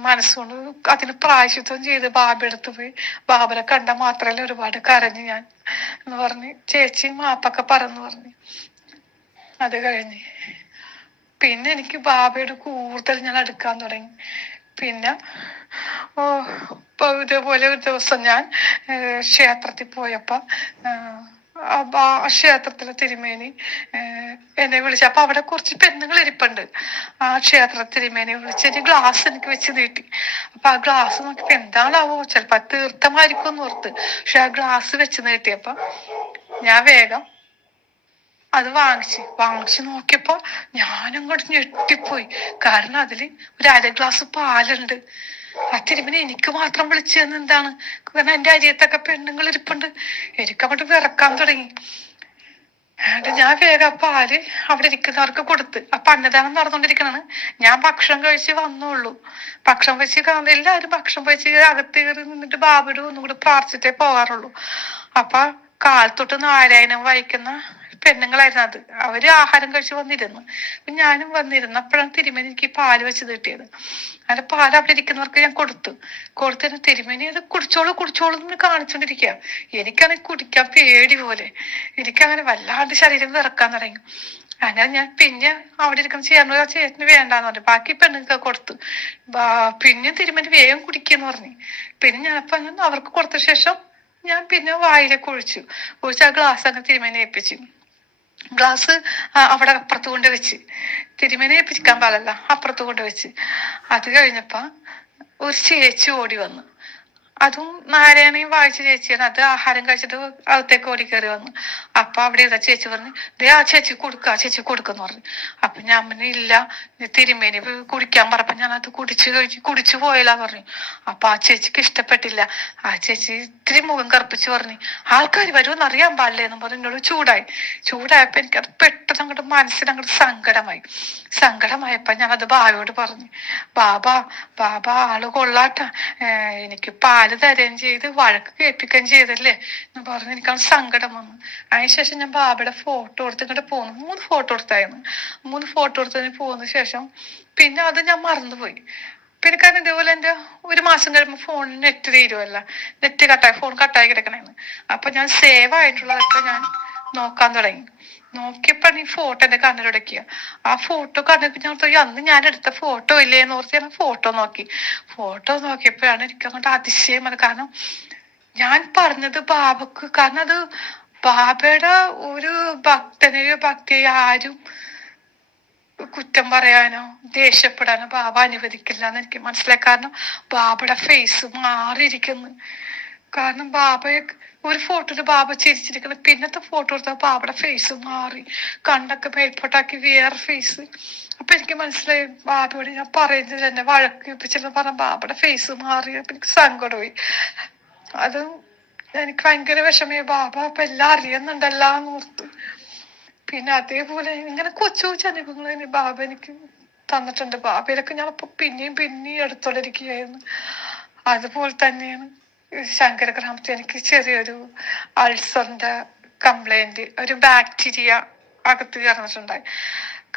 മനസ്സുകൊണ്ട് അതിന് പ്രായശ്ചിത്വം ചെയ്ത് ബാബ എടുത്ത് പോയി ബാബനെ കണ്ട മാത്രമല്ല ഒരുപാട് കരഞ്ഞു ഞാൻ എന്ന് പറഞ്ഞ് ചേച്ചി മാപ്പൊക്കെ പറഞ്ഞു പറഞ്ഞു. അത് കഴിഞ്ഞ് പിന്നെ എനിക്ക് ബാബയോട് കൂടുതൽ ഞാൻ അടുക്കാൻ തുടങ്ങി. പിന്നെ ഇതേപോലെ ഒരു ദിവസം ഞാൻ ക്ഷേത്രത്തിൽ പോയപ്പോ ആ ക്ഷേത്രത്തിലെ തിരുമേനി എന്നെ വിളിച്ചു. അപ്പൊ അവിടെ കുറച്ച് പെണ്ണുങ്ങൾ ഇരിപ്പുണ്ട്. ആ ക്ഷേത്ര തിരുമേനി വിളിച്ച് ഗ്ലാസ് എനിക്ക് വെച്ച് നീട്ടി. അപ്പൊ ആ ഗ്ലാസ് നോക്കിയപ്പോ എന്താണാവോ, ചിലപ്പോ തീർത്ഥമായിരിക്കും എന്ന് ഓർത്ത്. പക്ഷെ ആ ഗ്ലാസ് വെച്ച് നീട്ടിയപ്പോ ഞാൻ വേഗം അത് വാങ്ങിച്ചു നോക്കിയപ്പോ ഞാനങ്ങോട്ട് ഞെട്ടിപ്പോയി. കാരണം അതില് ഒരു അര ഗ്ലാസ് പാലുണ്ട്. ആ തിരുമേനി എനിക്ക് മാത്രം വിളിച്ചു തന്ന എന്താണ്? കാരണം എന്റെ അരിയത്തൊക്കെ പെണ്ണുങ്ങൾ ഇരിപ്പുണ്ട്. എനിക്കങ്ങോട്ട് വിറക്കാൻ തുടങ്ങി. ഞാൻ വേഗം പാല് അവിടെ ഇരിക്കുന്നവർക്ക് കൊടുത്ത്. അപ്പൊ അന്നദാനം നടന്നുകൊണ്ടിരിക്കണാണ്. ഞാൻ ഭക്ഷണം കഴിച്ച് വന്നുള്ളൂ. ഭക്ഷണം വെച്ച് എല്ലാവരും ഭക്ഷണം വെച്ച് അകത്ത് കയറി നിന്നിട്ട് ബാബയുടെ ഒന്നും കൂടി പ്രാർത്ഥിച്ചിട്ടേ പോകാറുള്ളൂ. അപ്പൊ കാലത്തൊട്ട് നാരായണം വായിക്കുന്ന പെണ്ണുങ്ങളായിരുന്നു അത്. അവര് ആഹാരം കഴിച്ച് വന്നിരുന്നു. ഞാനും വന്നിരുന്നു. അപ്പോഴാണ് തിരുമേനി എനിക്ക് പാല് വെച്ച് കിട്ടിയത്. അങ്ങനെ പാല് അവിടെ ഇരിക്കുന്നവർക്ക് ഞാൻ കൊടുത്തിരുന്നു. തിരുമേനി അത് കുടിച്ചോളൂ എന്ന് കാണിച്ചോണ്ടിരിക്കുക. എനിക്കാണെങ്കിൽ കുടിക്കാൻ പേടി പോലെ. എനിക്കങ്ങനെ വല്ലാണ്ട് ശരീരം വിറക്കാൻ തുടങ്ങി. അങ്ങനെ ഞാൻ പിന്നെ അവിടെ ഇരിക്കുന്ന ചേട്ടന് വേണ്ടാന്ന് പറഞ്ഞു. ബാക്കി പെണ്ണുങ്ങൾക്ക് കൊടുത്തു. പിന്നെ തിരുമേനി വേഗം കുടിക്കെന്ന് പറഞ്ഞു. പിന്നെ ഞാനപ്പോ അവർക്ക് കൊടുത്ത ശേഷം ഞാൻ പിന്നെ വായിലേക്ക് ഒഴിച്ചു ആ ഗ്ലാസ് അങ്ങനെ തിരുമേനെ ഏൽപ്പിച്ചു. ഗ്ലാസ് അവിടെ അപ്പുറത്ത് കൊണ്ട് വെച്ച്, തിരുമേനെ ഏൽപ്പിക്കാൻ പാടില്ല, അപ്പുറത്ത് കൊണ്ട് വെച്ച്. അത് കഴിഞ്ഞപ്പോ ഒരു ചേച്ചി ഓടി വന്നു. അതും നാരായണയും വായിച്ച ചേച്ചിയാണ്. അത് ആഹാരം കഴിച്ചിട്ട് അകത്തേക്ക് ഓടി കയറി വന്നു. അപ്പൊ അവിടെ ഇരുന്ന ചേച്ചി പറഞ്ഞു, ദേ ആ ചേച്ചി കൊടുക്കെന്ന് പറഞ്ഞു. അപ്പൊ ഞാൻ പറഞ്ഞു, ഇല്ല, തിരുമേനി കുടിക്കാൻ പറഞ്ഞപ്പോ ഞാൻ അത് കുടിച്ചു പോയല്ലാന്ന് പറഞ്ഞു. അപ്പൊ ആ ചേച്ചിക്ക് ഇഷ്ടപ്പെട്ടില്ല. ആ ചേച്ചി ഇത്തിരി മുഖം കറുപ്പിച്ച് പറഞ്ഞു, ആൾക്കാർ വരുമെന്ന് അറിയാൻ പാടില്ലേന്നും പറഞ്ഞു എന്നോട് ചൂടായപ്പോ എനിക്കത് പെട്ടെന്ന് അങ്ങോട്ട് മനസ്സിനങ്ങോട്ട് സങ്കടമായപ്പോ ഞാൻ അത് ബാബയോട് പറഞ്ഞു. ബാബ ആള് കൊള്ളാട്ടാ, എനിക്ക് പാല് തരുകയും ചെയ്ത് വഴക്ക് കേൾപ്പിക്കുകയും ചെയ്തല്ലേ എന്ന് പറഞ്ഞ് എനിക്കാണ് സങ്കടം വന്നു. അതിനുശേഷം ഞാൻ ബാബയുടെ ഫോട്ടോ എടുത്ത് ഇങ്ങോട്ട് പോന്നു. 3 ഫോട്ടോ എടുത്തായിരുന്നു. 3 ഫോട്ടോ എടുത്തതിന് പോന്ന ശേഷം പിന്നെ അത് ഞാൻ മറന്നുപോയി. പിന്നെ കാരണം ഇതേപോലെ എന്റെ 1 മാസം കഴിയുമ്പോൾ ഫോണിന് നെറ്റ് തീരുമല്ല, ഫോൺ കട്ടായി കിടക്കണേന്ന്. അപ്പൊ ഞാൻ സേവ് ആയിട്ടുള്ളതൊക്കെ ഞാൻ നോക്കാൻ തുടങ്ങി. നോക്കിയപ്പോഴാണ് ഈ ഫോട്ടോ എന്റെ കണ്ണിലുടക്കിയ. ആ ഫോട്ടോ കണ്ണിൽ ഞാൻ അന്ന് ഞാൻ എടുത്ത ഫോട്ടോ ഇല്ലേ എന്ന് ഓർത്ത് ഞാൻ ഫോട്ടോ നോക്കിയപ്പോഴാണ് എനിക്ക് അങ്ങോട്ട് അതിശയം വന്നത്. കാരണം ഞാൻ പറഞ്ഞത് ബാബക്ക്, കാരണം അത് ബാബയുടെ ഒരു ഭക്തിയെ ആരും കുറ്റം പറയാനോ ദേഷ്യപ്പെടാനോ ബാബ അനുവദിക്കില്ല എന്ന് എനിക്ക് മനസ്സിലായി. കാരണം ബാബയുടെ ഫേസ് മാറിയിരിക്കുന്നു. കാരണം ബാബയെ ഒരു ഫോട്ടോയില് ബാബ ചിരിച്ചിരിക്കുന്നത്, പിന്നത്തെ ഫോട്ടോ എടുത്താൽ ബാബയുടെ ഫേസ് മാറി, കണ്ണൊക്കെ മേൽപോട്ടാക്കി വേറെ ഫേസ്. അപ്പൊ എനിക്ക് മനസ്സിലായി ബാബയോട് ഞാൻ പറയുന്നത് എന്നെ വഴക്ക് വെപ്പിച്ചെന്ന് പറഞ്ഞ ബാബയുടെ ഫേസ് മാറി. അപ്പൊ എനിക്ക് സങ്കടമായി. അത് എനിക്ക് ഭയങ്കര വിഷമമായി. ബാബ അപ്പൊ എല്ലാം അറിയുന്നുണ്ടല്ലോ എന്ന് ഓർത്ത്. പിന്നെ അതേപോലെ ഇങ്ങനെ കൊച്ചു അനുഭവങ്ങൾ ബാബ എനിക്ക് തന്നിട്ടുണ്ട്. ബാബയിലൊക്കെ ഞാൻ അപ്പൊ പിന്നെയും എടുത്തോണ്ടിരിക്കുകയായിരുന്നു. അതുപോലെ തന്നെയാണ് ശങ്കരഗ്രാമത്തിൽ എനിക്ക് ചെറിയൊരു അൾസറിന്റെ കംപ്ലൈന്റ്, ഒരു ബാക്ടീരിയ അകത്ത് കയറിയിട്ടുണ്ടായി.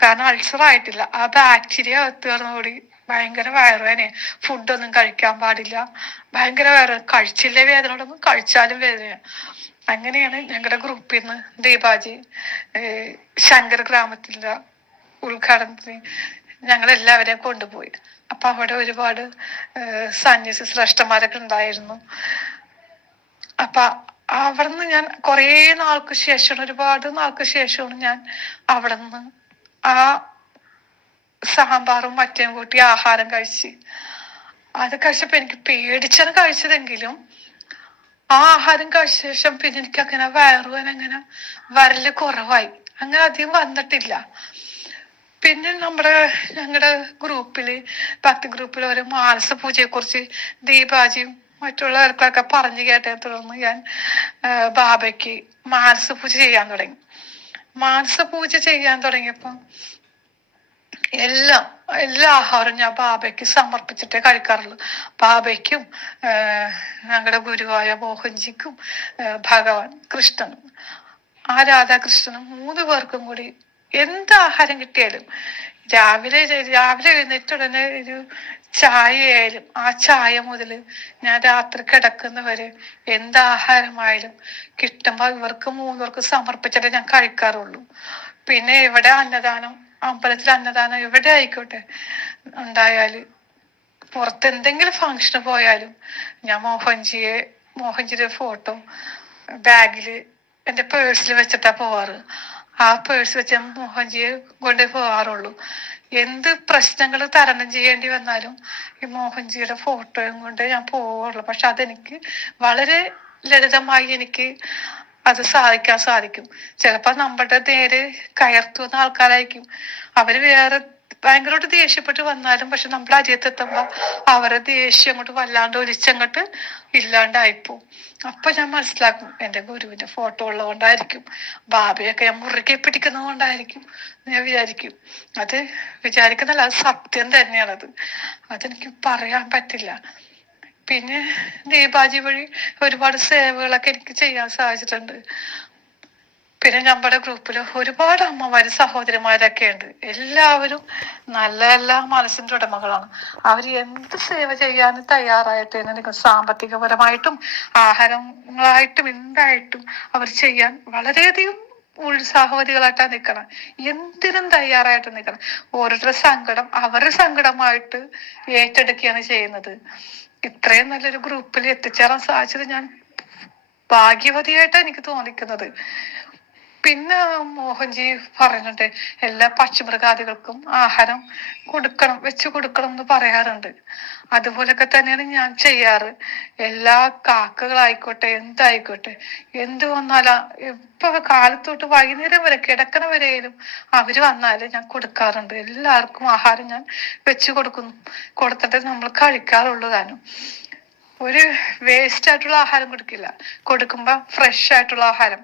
കാരണം അൾസർ ആയിട്ടില്ല, ആ ബാക്ടീരിയ അകത്ത് കയറുന്നതോടി ഭയങ്കര വയറുവേദനയാണ്. ഫുഡൊന്നും കഴിക്കാൻ പാടില്ല, ഭയങ്കര വയറുവേദന. കഴിച്ചില്ലേ വേദനയോടൊന്നും, കഴിച്ചാലും വേദനയാണ്. അങ്ങനെയാണ് ഞങ്ങളുടെ ഗ്രൂപ്പിൽ നിന്ന് ദീപാജി ശങ്കരഗ്രാമത്തിലെ ഉദ്ഘാടനത്തിന് ഞങ്ങളെല്ലാവരെയും കൊണ്ടുപോയി. അപ്പൊ അവിടെ ഒരുപാട് സന്യാസി ശ്രേഷ്ഠന്മാരൊക്കെ ഉണ്ടായിരുന്നു. അപ്പൊ അവിടുന്ന് ഞാൻ ഒരുപാട് നാൾക്ക് ശേഷമാണ് ഞാൻ അവിടെ നിന്ന് ആ സാമ്പാറും മറ്റേം കൂട്ടി ആഹാരം കഴിച്ച്. അത് കഴിച്ചപ്പോ എനിക്ക് പേടിച്ചാണ് കഴിച്ചതെങ്കിലും ആ ആഹാരം കഴിച്ച ശേഷം പിന്നെ എനിക്ക് അങ്ങനെ വയറുവേദന അങ്ങനെ വരല് കുറവായി, അങ്ങനെ അധികം വന്നിട്ടില്ല. പിന്നെ ഞങ്ങളുടെ ഭക്തി ഗ്രൂപ്പിൽ ഒരു മാനസ പൂജയെ കുറിച്ച് ദീപാജിയും മറ്റുള്ളവർക്കൊക്കെ പറഞ്ഞു കേട്ടതിനെ തുടർന്ന് ഞാൻ ബാബയ്ക്ക് മാനസ പൂജ ചെയ്യാൻ തുടങ്ങിയപ്പോ എല്ലാ ആഹാരവും ഞാൻ ബാബയ്ക്ക് സമർപ്പിച്ചിട്ടേ കഴിക്കാറുള്ളൂ. ബാബയ്ക്കും ഞങ്ങളുടെ ഗുരുവായ മോഹൻജിക്കും ഭഗവാൻ കൃഷ്ണനും ആ രാധാകൃഷ്ണനും 3 പേർക്കും കൂടി എന്ത് ആഹാരം കിട്ടിയാലും രാവിലെ എഴുന്നേറ്റ് ഉടനെ ഒരു ചായയായാലും ആ ചായ മുതൽ ഞാൻ രാത്രി കിടക്കുന്നവരെ എന്ത് ആഹാരമായാലും കിട്ടുമ്പോ ഇവർക്ക് 3 പേർക്ക് സമർപ്പിച്ചിട്ടേ ഞാൻ കഴിക്കാറുള്ളൂ. പിന്നെ ഇവിടെ അമ്പലത്തിൽ അന്നദാനം എവിടെ ആയിക്കോട്ടെ ഉണ്ടായാല് പുറത്ത് എന്തെങ്കിലും ഫംഗ്ഷന് പോയാലും ഞാൻ മോഹൻജിയുടെ ഫോട്ടോ ബാഗില് എന്റെ പേഴ്സിൽ വെച്ചിട്ടാ പോവാറ്. ആ പേഴ്സ് വെച്ച് ഞാൻ മോഹൻജിയെ കൊണ്ടേ പോവാറുള്ളൂ. എന്ത് പ്രശ്നങ്ങൾ തരണം ചെയ്യേണ്ടി വന്നാലും ഈ മോഹൻജിയുടെ ഫോട്ടോയും കൊണ്ട് ഞാൻ പോവുള്ളൂ. പക്ഷെ അതെനിക്ക് വളരെ ലളിതമായി എനിക്ക് അത് സാധിക്കും. ചിലപ്പോ നമ്മുടെ നേരെ കയർത്തുന്ന ആൾക്കാരായിരിക്കും. അവര് വേറെ ഭയങ്കരമായിട്ട് ദേഷ്യപ്പെട്ട് വന്നാലും പക്ഷെ നമ്മുടെ അരിയത്തെത്തുമ്പോ അവരെ ദേഷ്യം അങ്ങോട്ട് വല്ലാണ്ട് ഒലിച്ചങ്ങോട്ട് ഇല്ലാണ്ടായിപ്പോവും. അപ്പൊ ഞാൻ മനസ്സിലാക്കും എന്റെ ഗുരുവിന്റെ ഫോട്ടോ ഉള്ളതുകൊണ്ടായിരിക്കും, ബാബയൊക്കെ ഞാൻ മുറുകെ പിടിക്കുന്നത് കൊണ്ടായിരിക്കും ഞാൻ വിചാരിക്കും. അത് വിചാരിക്കുന്നല്ല, അത് സത്യം തന്നെയാണത്. അതെനിക്ക് പറയാൻ പറ്റില്ല. പിന്നെ ദീപാജി വഴി ഒരുപാട് സേവകളൊക്കെ എനിക്ക് ചെയ്യാൻ സാധിച്ചിട്ടുണ്ട്. പിന്നെ നമ്മുടെ ഗ്രൂപ്പില് ഒരുപാട് അമ്മമാര് സഹോദരിമാരൊക്കെ ഉണ്ട്. എല്ലാവരും നല്ല മനസ്സിന്റെ ഉടമകളാണ്. അവര് എന്ത് സേവ ചെയ്യാനും തയ്യാറായിട്ട് സാമ്പത്തികപരമായിട്ടും ആഹാരങ്ങളായിട്ടും എന്തായിട്ടും അവർ ചെയ്യാൻ വളരെയധികം ഉത്സാഹവതികളായിട്ടാണ് നിൽക്കണം. എന്തിനും തയ്യാറായിട്ട് നിൽക്കണം. ഓരോരുത്തരുടെ സങ്കടം അവരുടെ സങ്കടമായിട്ട് ഏറ്റെടുക്കുകയാണ് ചെയ്യുന്നത്. ഇത്രയും നല്ലൊരു ഗ്രൂപ്പിൽ എത്തിച്ചേരാൻ സാധിച്ചത് ഞാൻ ഭാഗ്യവതിയായിട്ടാണ് എനിക്ക് തോന്നിക്കുന്നത്. പിന്നെ മോഹൻജി പറയുന്നുണ്ട് എല്ലാ പക്ഷിമൃഗാദികൾക്കും ആഹാരം വെച്ച് കൊടുക്കണം എന്ന് പറയാറുണ്ട്. അതുപോലൊക്കെ തന്നെയാണ് ഞാൻ ചെയ്യാറ്. എല്ലാ കാക്കകളായിക്കോട്ടെ എന്തായിക്കോട്ടെ, എന്ത് വന്നാലും ഇപ്പൊ കാലത്തോട്ട് വൈകുന്നേരം വരെ കിടക്കണ വരെയും അവര് വന്നാല് ഞാൻ കൊടുക്കാറുണ്ട്. എല്ലാവർക്കും ആഹാരം ഞാൻ വെച്ച് കൊടുത്തിട്ട് നമ്മൾ കഴിക്കാറുള്ളൂ. കാരണം ഒരു വേസ്റ്റ് ആയിട്ടുള്ള ആഹാരം കൊടുക്കുമ്പോ ഫ്രഷ് ആയിട്ടുള്ള ആഹാരം,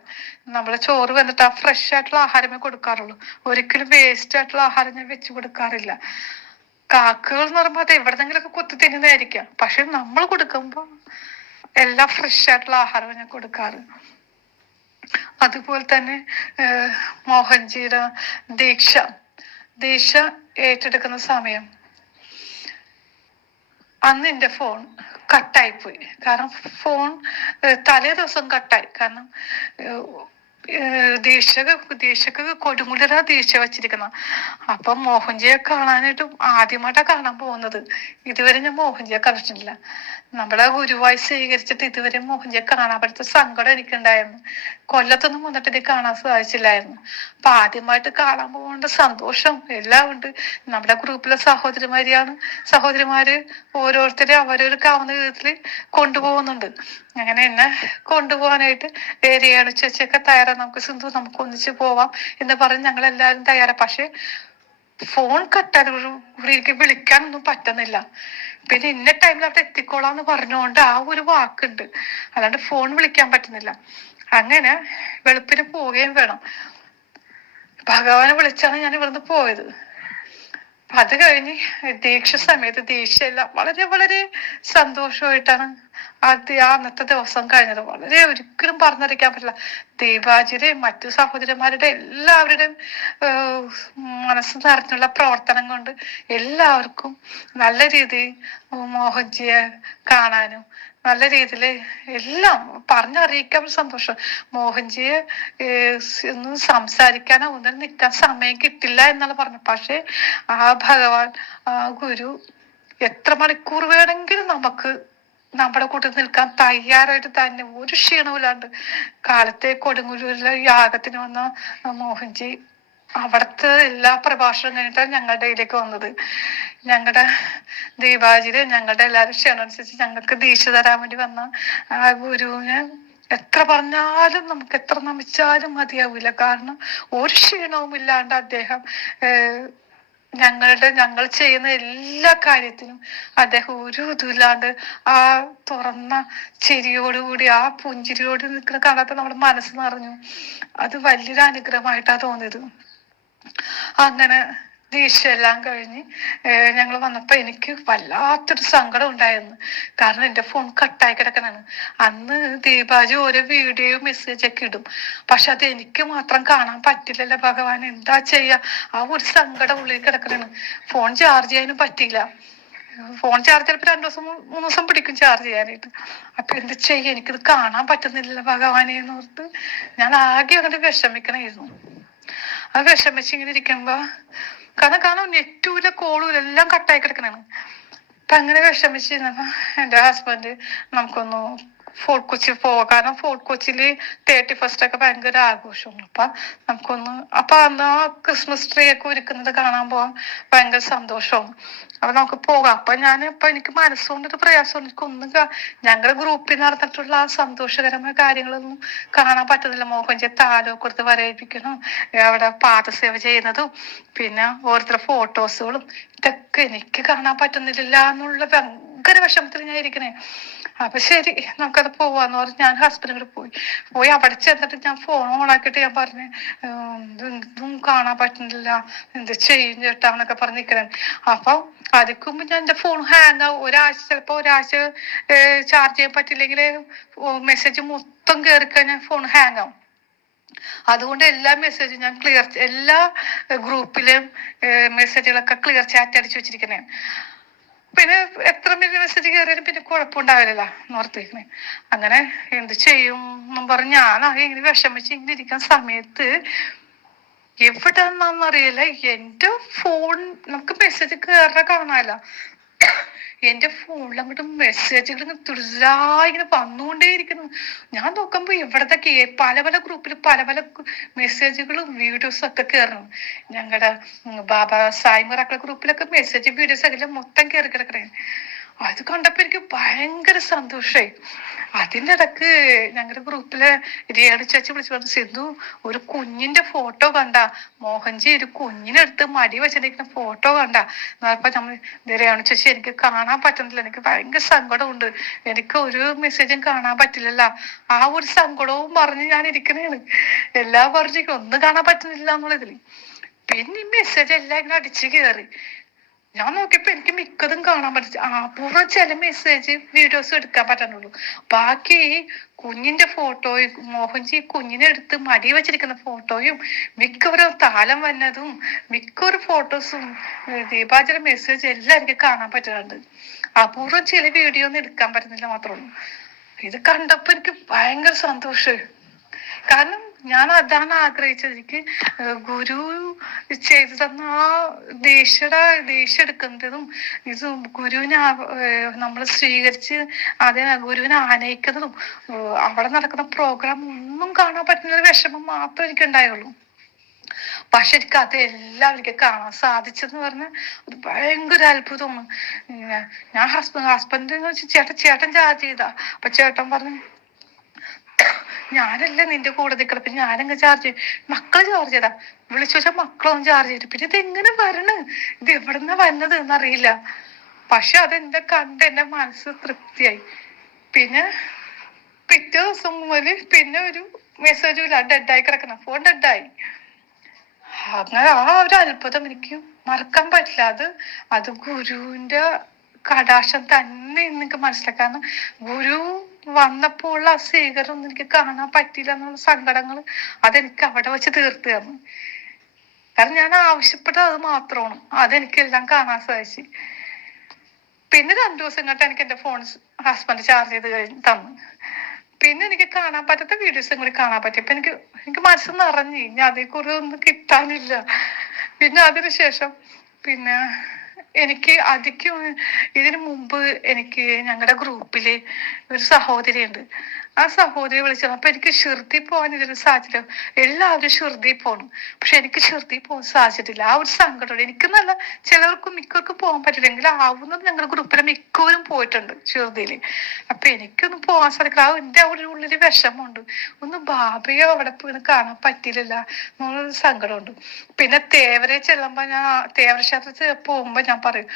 നമ്മള് ചോറ് വന്നിട്ട് ആ ഫ്രഷ് ആയിട്ടുള്ള ആഹാരമേ കൊടുക്കാറുള്ളൂ. ഒരിക്കലും വേസ്റ്റ് ആയിട്ടുള്ള ആഹാരം ഞാൻ വെച്ച് കൊടുക്കാറില്ല. കാക്കകൾ എന്ന് പറയുമ്പോൾ അത് എവിടെന്നെങ്കിലൊക്കെ കുത്തി തിന്നുന്നതായിരിക്കാം, പക്ഷെ നമ്മൾ കൊടുക്കുമ്പോ എല്ലാം ഫ്രഷ് ആയിട്ടുള്ള ആഹാരമാണ് ഞാൻ കൊടുക്കാറ്. അതുപോലെ തന്നെ മോഹൻജിയുടെ ദീക്ഷ ഏറ്റെടുക്കുന്ന സമയം അന്ന് എന്റെ ഫോൺ കട്ടായിപ്പോയി. കാരണം ഫോൺ തലേ ദിവസം കട്ടായി. കാരണം ദീക്ഷക്ക് കൊടുമുടിയുടെ ദീക്ഷ വെച്ചിരിക്കുന്ന. അപ്പൊ മോഹൻജിയെ കാണാനായിട്ട് ആദ്യമായിട്ടാണ് കാണാൻ പോകുന്നത്. ഇതുവരെ ഞാൻ മോഹൻജിയെ കണ്ടിട്ടില്ല. നമ്മളെ ഗുരുവായി സ്വീകരിച്ചിട്ട് ഇതുവരെ മോഹൻജിയെ കാണാൻ പറ്റാത്ത സങ്കടം എനിക്കുണ്ടായിരുന്നു. കൊല്ലത്തൊന്നും വന്നിട്ട് ഇത് കാണാൻ സാധിച്ചില്ലായിരുന്നു. അപ്പൊ ആദ്യമായിട്ട് കാണാൻ പോകേണ്ട സന്തോഷം എല്ലാം ഉണ്ട്. നമ്മുടെ ഗ്രൂപ്പിലെ സഹോദരിമാര് ഓരോരുത്തരെ അവരവർക്കാവുന്ന വിധത്തില് കൊണ്ടുപോകുന്നുണ്ട്. അങ്ങനെ എന്നെ കൊണ്ടുപോകാനായിട്ട് ഏരിയാണ് ചേച്ചിയൊക്കെ തയ്യാറാണ്, നമുക്ക് സിന്ധു നമുക്ക് ഒന്നിച്ച് പോവാം എന്ന് പറഞ്ഞ് ഞങ്ങൾ എല്ലാവരും തയ്യാറാ. പക്ഷെ ഫോൺ കട്ടാൻ എനിക്ക് വിളിക്കാനൊന്നും പറ്റുന്നില്ല. പിന്നെ ഇന്ന ടൈമിൽ അവിടെ എത്തിക്കോളാന്ന് പറഞ്ഞുകൊണ്ട് ആ ഒരു വാക്കുണ്ട്, അല്ലാണ്ട് ഫോൺ വിളിക്കാൻ പറ്റുന്നില്ല. അങ്ങനെ വെളുപ്പിന് പോവുകയും വേണം. ഭഗവാനെ വിളിച്ചാണ് ഞാൻ ഇവിടുന്ന് പോയത്. അത് കഴിഞ്ഞ് ദീക്ഷയെല്ലാം വളരെ വളരെ സന്തോഷമായിട്ടാണ് അന്നത്തെ ദിവസം കഴിഞ്ഞത്. വളരെ ഒരിക്കലും പറഞ്ഞറിയിക്കാൻ പറ്റില്ല. ദീപാജിയുടെയും മറ്റു സഹോദരന്മാരുടെ എല്ലാവരുടെയും മനസ്സ് നിറഞ്ഞുള്ള പ്രവർത്തനം കൊണ്ട് എല്ലാവർക്കും നല്ല രീതിയിൽ മോഹൻജിയെ കാണാനും നല്ല രീതിയിൽ എല്ലാം പറഞ്ഞറിയിക്കാൻ സന്തോഷം. മോഹൻജിയെ ഒന്നും സംസാരിക്കാനോ ഒന്നും നിൽക്കാൻ സമയം കിട്ടില്ല എന്നാണ് പറഞ്ഞത്. പക്ഷെ ആ ഭഗവാൻ ആ ഗുരു എത്ര മണിക്കൂർ വേണമെങ്കിലും നമുക്ക് നമ്മുടെ കൂട്ടത്തിൽ നിൽക്കാൻ തയ്യാറായിട്ട് തന്നെ ഒരു ക്ഷീണമില്ലാണ്ട്. കാലത്തെ കൊടുങ്ങല്ലൂരിലെ യാഗത്തിന് വന്ന മോഹൻജി അവിടുത്തെ എല്ലാ പ്രഭാഷണം കഴിഞ്ഞിട്ടാണ് ഞങ്ങളുടെ ഇതിലേക്ക് വന്നത്. ഞങ്ങളുടെ ദീപാജില് ഞങ്ങളുടെ എല്ലാവരും ക്ഷണം അനുസരിച്ച് ഞങ്ങൾക്ക് ദീക്ഷ തരാൻ വേണ്ടി വന്ന ആ ഗുരുവിനെ എത്ര പറഞ്ഞാലും നമുക്ക് എത്ര നമിച്ചാലും മതിയാവില്ല. കാരണം ഒരു ക്ഷീണവും ഇല്ലാണ്ട് അദ്ദേഹം ഞങ്ങൾ ചെയ്യുന്ന എല്ലാ കാര്യത്തിനും അദ്ദേഹം ഒരു ഇതില്ലാണ്ട് ആ തുറന്ന ചിരിയോടുകൂടി ആ പുഞ്ചിരിയോട് നിൽക്കുന്ന കാണാത്ത നമ്മുടെ മനസ്സ് നിറഞ്ഞു. അത് വലിയൊരു അനുഗ്രഹമായിട്ടാ തോന്നിയത്. അങ്ങനെ ദീക്ഷയെല്ലാം കഴിഞ്ഞ് ഞങ്ങൾ വന്നപ്പോ എനിക്ക് വല്ലാത്തൊരു സങ്കടം ഉണ്ടായിരുന്നു. കാരണം എന്റെ ഫോൺ കട്ടായി കിടക്കണാണ്. അന്ന് ദീപാജി ഓരോ വീഡിയോ മെസ്സേജ് ഒക്കെ ഇടും, പക്ഷെ അത് എനിക്ക് മാത്രം കാണാൻ പറ്റില്ലല്ലോ. ഭഗവാൻ എന്താ ചെയ്യാ, ആ ഒരു സങ്കടം ഉള്ളിൽ കിടക്കണാണ്. ഫോൺ ചാർജ് ചെയ്യാനും പറ്റിയില്ല. ഫോൺ ചാർജ് ചിലപ്പോൾ 2 ദിവസം 3 ദിവസം പിടിക്കും ചാർജ് ചെയ്യാനായിട്ട്. അപ്പൊ എന്ത് ചെയ്യാ, എനിക്കിത് കാണാൻ പറ്റുന്നില്ല ഭഗവാനെ എന്നോർത്ത് ഞാൻ ആകെ അങ്ങോട്ട് വിഷമിക്കണായിരുന്നു. അത് വിഷമിച്ച് ഇങ്ങനെ ഇരിക്കുമ്പോ കാരണം നെറ്റൂല കോളൂല എല്ലാം കട്ടായി കിടക്കണാണ്. അപ്പൊ അങ്ങനെ വിഷമിച്ചിരുന്നപ്പോ എന്റെ ഹസ്ബൻഡ് നമുക്കൊന്ന് ഫോർട്ട് കൊച്ചി പോവാം. കാരണം ഫോർട്ട് കൊച്ചിയില് 31st ഒക്കെ ഭയങ്കര ആഘോഷമാണ്. അപ്പൊ അന്ന് ആ ക്രിസ്മസ് ട്രീ ഒക്കെ ഒരുക്കുന്നത് കാണാൻ പോവാൻ ഭയങ്കര സന്തോഷവും. അപ്പൊ നമുക്ക് പോകാം. അപ്പൊ എനിക്ക് മനസ്സുകൊണ്ടൊരു പ്രയാസം, എനിക്കൊന്നും ഞങ്ങളുടെ ഗ്രൂപ്പിൽ നടന്നിട്ടുള്ള ആ സന്തോഷകരമായ കാര്യങ്ങളൊന്നും കാണാൻ പറ്റുന്നില്ല. മോഹൻജി താലോ കൊടുത്ത് വരയിപ്പിക്കണം, അവിടെ പാദസേവ ചെയ്യുന്നതും പിന്നെ ഓരോരുത്തരുടെ ഫോട്ടോസുകളും ഇതൊക്കെ എനിക്ക് കാണാൻ പറ്റുന്നില്ല എന്നുള്ള ഭയങ്കര വിഷമത്തിൽ ഞാൻ ഇരിക്കണേ. അപ്പൊ ശരി നമുക്കത് പോവാന്ന് പറഞ്ഞ് ഞാൻ ഹസ്ബൻഡ് പോയി അവിടെ ചെന്നിട്ട് ഞാൻ ഫോൺ ഓണാക്കിയിട്ട് ഞാൻ പറഞ്ഞു, ഇതൊന്നും കാണാൻ പറ്റുന്നില്ല, എന്ത് ചെയ്യും ചേട്ടാന്നൊക്കെ പറഞ്ഞ് നിൽക്കണേ. അപ്പൊ അതിക്ക് മുമ്പ് ഞാൻ എന്റെ ഫോൺ ഹാങ് ആവും. ചിലപ്പോ ഒരാഴ്ച ചാർജ് ചെയ്യാൻ പറ്റില്ലെങ്കിൽ മെസ്സേജ് മൊത്തം കയറി കഴിഞ്ഞാൽ ഫോൺ ഹാങ് ആവും. അതുകൊണ്ട് എല്ലാ മെസ്സേജും ഞാൻ എല്ലാ ഗ്രൂപ്പിലും മെസ്സേജുകളൊക്കെ ക്ലിയർ ചാറ്റ് അടിച്ചു വെച്ചിരിക്കണേ. പിന്നെ എത്ര മെസ്സേജ് കയറിയാലും പിന്നെ കുഴപ്പമുണ്ടാവില്ല ഓർത്തിരിക്കണേ. അങ്ങനെ എന്ത് ചെയ്യും എന്നും പറഞ്ഞ് ഞാനാകെ ഇങ്ങനെ വിഷമിച്ച് ഇങ്ങനെ ഇരിക്കുന്ന സമയത്ത് എവിടെന്നാന്നറിയില്ല എന്റെ ഫോൺ നമുക്ക് മെസ്സേജ് കയറ കാണാല്ല. എന്റെ ഫോണിൽ അങ്ങോട്ട് മെസ്സേജുകൾ ഇങ്ങനെ വന്നുകൊണ്ടേയിരിക്കുന്നു. ഞാൻ നോക്കുമ്പോ ഇവിടത്തെ പല പല ഗ്രൂപ്പിൽ പല പല മെസ്സേജുകളും വീഡിയോസും ഒക്കെ കയറണം. ഞങ്ങളുടെ ബാബ സായി മിറാക്കിൾ ഗ്രൂപ്പിലൊക്കെ മെസ്സേജ് വീഡിയോസ് ഒക്കെ മൊത്തം കയറി കിടക്കണേ. അത് കണ്ടപ്പോ എനിക്ക് ഭയങ്കര സന്തോഷായി. അതിൻ്റെ ഇടക്ക് ഞങ്ങളുടെ ഗ്രൂപ്പിലെ രേണു ചേച്ചി വിളിച്ചു പറഞ്ഞു, സിന്ധു ഒരു കുഞ്ഞിന്റെ ഫോട്ടോ കണ്ട, മോഹൻജി ഒരു കുഞ്ഞിനെടുത്ത് മടി വെച്ചിരിക്കുന്ന ഫോട്ടോ കണ്ട എന്നപ്പോ നമ്മൾ രേണു ചേച്ചി എനിക്ക് കാണാൻ പറ്റുന്നില്ല, എനിക്ക് ഭയങ്കര സങ്കടമുണ്ട്, എനിക്ക് ഒരു മെസ്സേജും കാണാൻ പറ്റില്ലല്ലോ. ആ ഒരു സങ്കടവും പറഞ്ഞ് ഞാൻ ഇരിക്കണേണ്. എല്ലാം പറഞ്ഞു ഒന്നും കാണാൻ പറ്റുന്നില്ല എന്നുള്ളതില്. പിന്നെ ഈ മെസ്സേജ് എല്ലാം ഇങ്ങനെ അടിച്ചു കയറി. ഞാൻ നോക്കിയപ്പോ എനിക്ക് മിക്കതും കാണാൻ പറ്റില്ല. അപൂർവം ചില മെസ്സേജ് വീഡിയോസ് എടുക്കാൻ പറ്റുന്നുള്ളൂ. ബാക്കി കുഞ്ഞിന്റെ ഫോട്ടോയും മോഹൻജി കുഞ്ഞിനെ എടുത്ത് മടി വെച്ചിരിക്കുന്ന ഫോട്ടോയും മിക്കവരും താലം വന്നതും മിക്കവരും ഫോട്ടോസും ദീപാചര മെസ്സേജ് എല്ലാം എനിക്ക് കാണാൻ പറ്റുന്നുണ്ട്. അപൂർവം ചില വീഡിയോ ഒന്നും എടുക്കാൻ പറ്റുന്നില്ല മാത്രമേ. ഇത് കണ്ടപ്പോ എനിക്ക് ഭയങ്കര സന്തോഷം. കാരണം ഞാൻ അതാണ് ആഗ്രഹിച്ചത്. എനിക്ക് ഗുരു ചെയ്തു തന്ന ആ ദേഷ്യം എടുക്കുന്നതും ഇത് ഗുരുവിനെ നമ്മൾ സ്വീകരിച്ച് ഗുരുവിനെ ആനയിക്കുന്നതും അവിടെ നടക്കുന്ന പ്രോഗ്രാം ഒന്നും കാണാൻ പറ്റുന്ന വിഷമം മാത്രമേ എനിക്ക് ഉണ്ടായുള്ളൂ. പക്ഷെ എനിക്ക് അതെല്ലാം എനിക്ക് കാണാൻ സാധിച്ചെന്ന് പറഞ്ഞാൽ ഒരു ഭയങ്കര അത്ഭുതമാണ്. ഞാൻ ഹസ്ബൻഡിനെ വെച്ച് ചേട്ടൻ ചാർജ് ചെയ്താ. അപ്പൊ ചേട്ടൻ പറഞ്ഞു, ഞാനല്ല നിന്റെ കൂടെ നിൽക്കണം, പിന്നെ ഞാനങ്ങ് ചാർജ് ചെയ്യും. മക്കള് ചാർജ് ചെയ്താ. വിളിച്ചു വെച്ചാൽ മക്കളൊന്നും ചാർജ് ചെയ്തു. പിന്നെ ഇത് എങ്ങനെ വരണ്, ഇത് എവിടുന്നാ വന്നത് എന്നറിയില്ല. പക്ഷെ അതെന്റെ കണ്ട് എന്റെ മനസ്സ് തൃപ്തിയായി. പിന്നെ പിറ്റേ ദിവസം മുതൽ പിന്നെ ഒരു മെസ്സേജും ഇല്ല, ഡെഡായി കിടക്കണം, ഫോൺ ഡെഡായി. അങ്ങനെ ആ ഒരു അത്ഭുതം എനിക്ക് മറക്കാൻ പറ്റില്ല. അത് ഗുരുവിന്റെ കടാക്ഷം തന്നെ എനിക്ക് മനസ്സിലാക്കാൻ. ഗുരു വന്നപ്പോൾ ആ സ്വീകരണം എനിക്ക് കാണാൻ പറ്റില്ല എന്നുള്ള സങ്കടങ്ങൾ അതെനിക്ക് അവിടെ വെച്ച് തീർത്തു തന്നു. കാരണം ഞാൻ ആവശ്യപ്പെട്ടത് അത് മാത്രമാണ്. അതെനിക്കെല്ലാം കാണാൻ സാധിച്ചു. പിന്നെ 2 ദിവസം കഴിഞ്ഞിട്ട് എനിക്ക് എന്റെ ഫോൺ ഹസ്ബൻഡ് ചാർജ് ചെയ്ത് തന്നു. പിന്നെ എനിക്ക് കാണാൻ പറ്റാത്ത വീഡിയോസും കൂടി കാണാൻ പറ്റി. അപ്പൊ എനിക്ക് മനസ്സ് നിറഞ്ഞു. ഇനി അതേക്കുറിച്ച് ഒന്നും കിട്ടാനില്ല. പിന്നെ അതിനുശേഷം പിന്നെ എനിക്ക് ഇതിനു മുമ്പ് എനിക്ക് ഞങ്ങളുടെ ഗ്രൂപ്പില് ഒരു സഹോദരി ഉണ്ട്. ആ സഹോദരി വിളിച്ചു. അപ്പൊ എനിക്ക് ഷിർദി പോകാൻ ഇതിന് സാധിച്ചില്ല. എല്ലാവരും ഷിർദി പോകണം, പക്ഷെ എനിക്ക് ഷിർദി പോകാൻ സാധിച്ചിട്ടില്ല. ആ ഒരു സങ്കടം എനിക്ക്. നല്ല മിക്കവർക്കും പോകാൻ പറ്റില്ലെങ്കിൽ ആവുന്നത് ഞങ്ങളുടെ ഗ്രൂപ്പിലെ മിക്കവരും പോയിട്ടുണ്ട് ഷിർദിയില്. അപ്പൊ എനിക്കൊന്നും പോകാൻ സാധിക്കില്ല. എന്റെ അവിടെ ഉള്ളില് വിഷമമുണ്ട്. ബാബയോ അവിടെ പോയി കാണാൻ പറ്റിയില്ല എന്നുള്ളൊരു സങ്കടമുണ്ട്. പിന്നെ തേവരെ ചെല്ലുമ്പോ തേവര ക്ഷേത്രത്തിൽ പോകുമ്പോ ഞാൻ പറയും,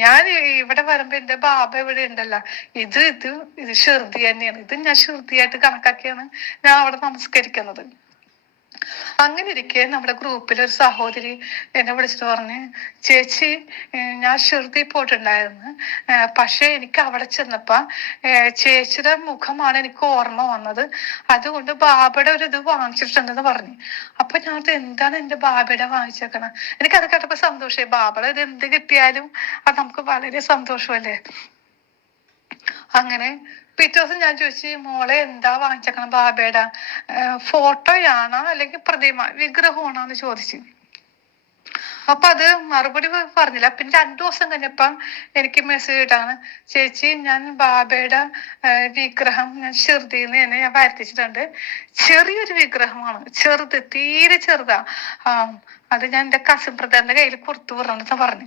ഞാൻ ഇവിടെ വരുമ്പോ എന്റെ ബാബ ഇവിടെ ഉണ്ടല്ലോ, ഇത് ഷിർദി തന്നെയാണ്. ഇത് ഞാൻ ഷിർദിയായിട്ട് കണക്കാക്കിയാണ് ഞാൻ അവിടെ നമസ്കരിക്കുന്നത്. അങ്ങനെ ഇരിക്കെ നമ്മുടെ ഗ്രൂപ്പിൽ ഒരു സഹോദരി എന്നെ വിളിച്ചിട്ട് പറഞ്ഞ്, ചേച്ചി ഞാൻ ഷിർദി പോയിട്ടുണ്ടായിരുന്നു, പക്ഷെ എനിക്ക് അവിടെ ചെന്നപ്പോ ചേച്ചിയുടെ മുഖമാണ് എനിക്ക് ഓർമ്മ വന്നത്, അതുകൊണ്ട് ബാബയുടെ ഒരു ഇത് വാങ്ങിച്ചിട്ടുണ്ടെന്ന് പറഞ്ഞു. അപ്പൊ ഞാൻ എന്താണ് എന്റെ ബാബയുടെ വാങ്ങിച്ചേക്കണം. എനിക്കത് കേട്ടപ്പോ സന്തോഷമായി. ബാബയുടെ ഇത് എന്ത് കിട്ടിയാലും അത് നമുക്ക് വളരെ സന്തോഷമല്ലേ. അങ്ങനെ പിറ്റേ ദിവസം ഞാൻ ചോദിച്ചു, മോളെ എന്താ വാങ്ങിച്ചേക്കണം ബാബയുടെ, ഫോട്ടോയാണോ അല്ലെങ്കിൽ പ്രതിമ വിഗ്രഹമാണോന്ന് ചോദിച്ചു. അപ്പൊ അത് മറുപടി പറഞ്ഞില്ല. പിന്നെ 2 ദിവസം കഴിഞ്ഞപ്പം എനിക്ക് മെസ്സേജ് ഇട്ടാണ്, ചേച്ചി ഞാൻ ബാബയുടെ വിഗ്രഹം ഞാൻ ഷിർദിന്ന് തന്നെ ഞാൻ വരുത്തിച്ചിട്ടുണ്ട്. ചെറിയൊരു വിഗ്രഹമാണ്, ചെറുത്, തീരെ ചെറുതാ. ആ അത് ഞാൻ എന്റെ കസിൻ ബ്രദറിന്റെ കയ്യിൽ കൊടുത്തു വിടണമെന്ന് പറഞ്ഞു.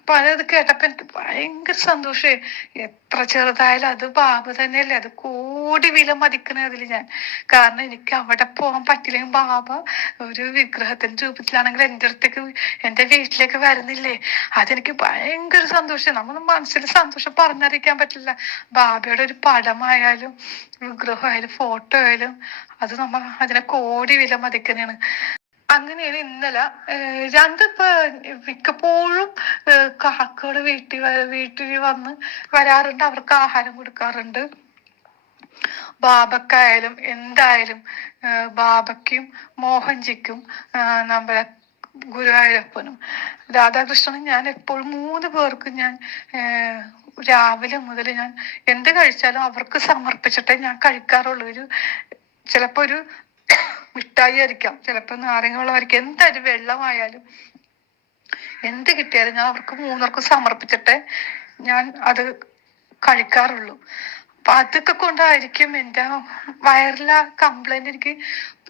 അപ്പൊ അത് കേട്ടപ്പോ എനിക്ക് ഭയങ്കര സന്തോഷമായി. എത്ര ചെറുതായാലും അത് ബാബ തന്നെയല്ലേ, അത് കോടി വില മതിക്കണേ അതില് ഞാൻ. കാരണം എനിക്ക് അവിടെ പോകാൻ പറ്റില്ലെങ്കിൽ ബാബ ഒരു വിഗ്രഹത്തിന്റെ രൂപത്തിലാണെങ്കിൽ എൻ്റെ അടുത്തേക്ക്, എൻ്റെ വീട്ടിലേക്ക് വരുന്നില്ലേ, അതെനിക്ക് ഭയങ്കര സന്തോഷം. നമ്മൾ മനസ്സിൽ സന്തോഷം പറഞ്ഞറിയിക്കാൻ പറ്റില്ല. ബാബയുടെ ഒരു പടമായാലും വിഗ്രഹമായാലും ഫോട്ടോ ആയാലും അത് നമ്മ അതിനെ കോടി വില മതിക്കുന്നതാണ്. അങ്ങനെയാണ് ഇന്നലെ രണ്ടിപ്പോ മിക്കപ്പോഴും കാക്കയുടെ വീട്ടിൽ വന്ന് വരാറുണ്ട്, അവർക്ക് ആഹാരം കൊടുക്കാറുണ്ട്. ബാബക്കായാലും എന്തായാലും ബാബയ്ക്കും മോഹൻജിക്കും നമ്മുടെ ഗുരുവായൂരപ്പനും രാധാകൃഷ്ണനും ഞാൻ എപ്പോഴും 3 പേർക്കും ഞാൻ രാവിലെ മുതൽ ഞാൻ എന്ത് കഴിച്ചാലും അവർക്ക് സമർപ്പിച്ചിട്ടേ ഞാൻ കഴിക്കാറുള്ളൂ. ചിലപ്പോ ഒരു മിഠായി ആയിരിക്കാം, ചിലപ്പോ നാരങ്ങ വെള്ളമായിരിക്കും, എന്തായാലും വെള്ളമായാലും എന്ത് കിട്ടിയാലും ഞാൻ അവർക്ക് 3 പേർക്കും സമർപ്പിച്ചിട്ടേ ഞാൻ അത് കഴിക്കാറുള്ളൂ. അപ്പൊ അതൊക്കെ കൊണ്ടായിരിക്കും എൻ്റെ വയറിലെ കംപ്ലൈന്റ് എനിക്ക്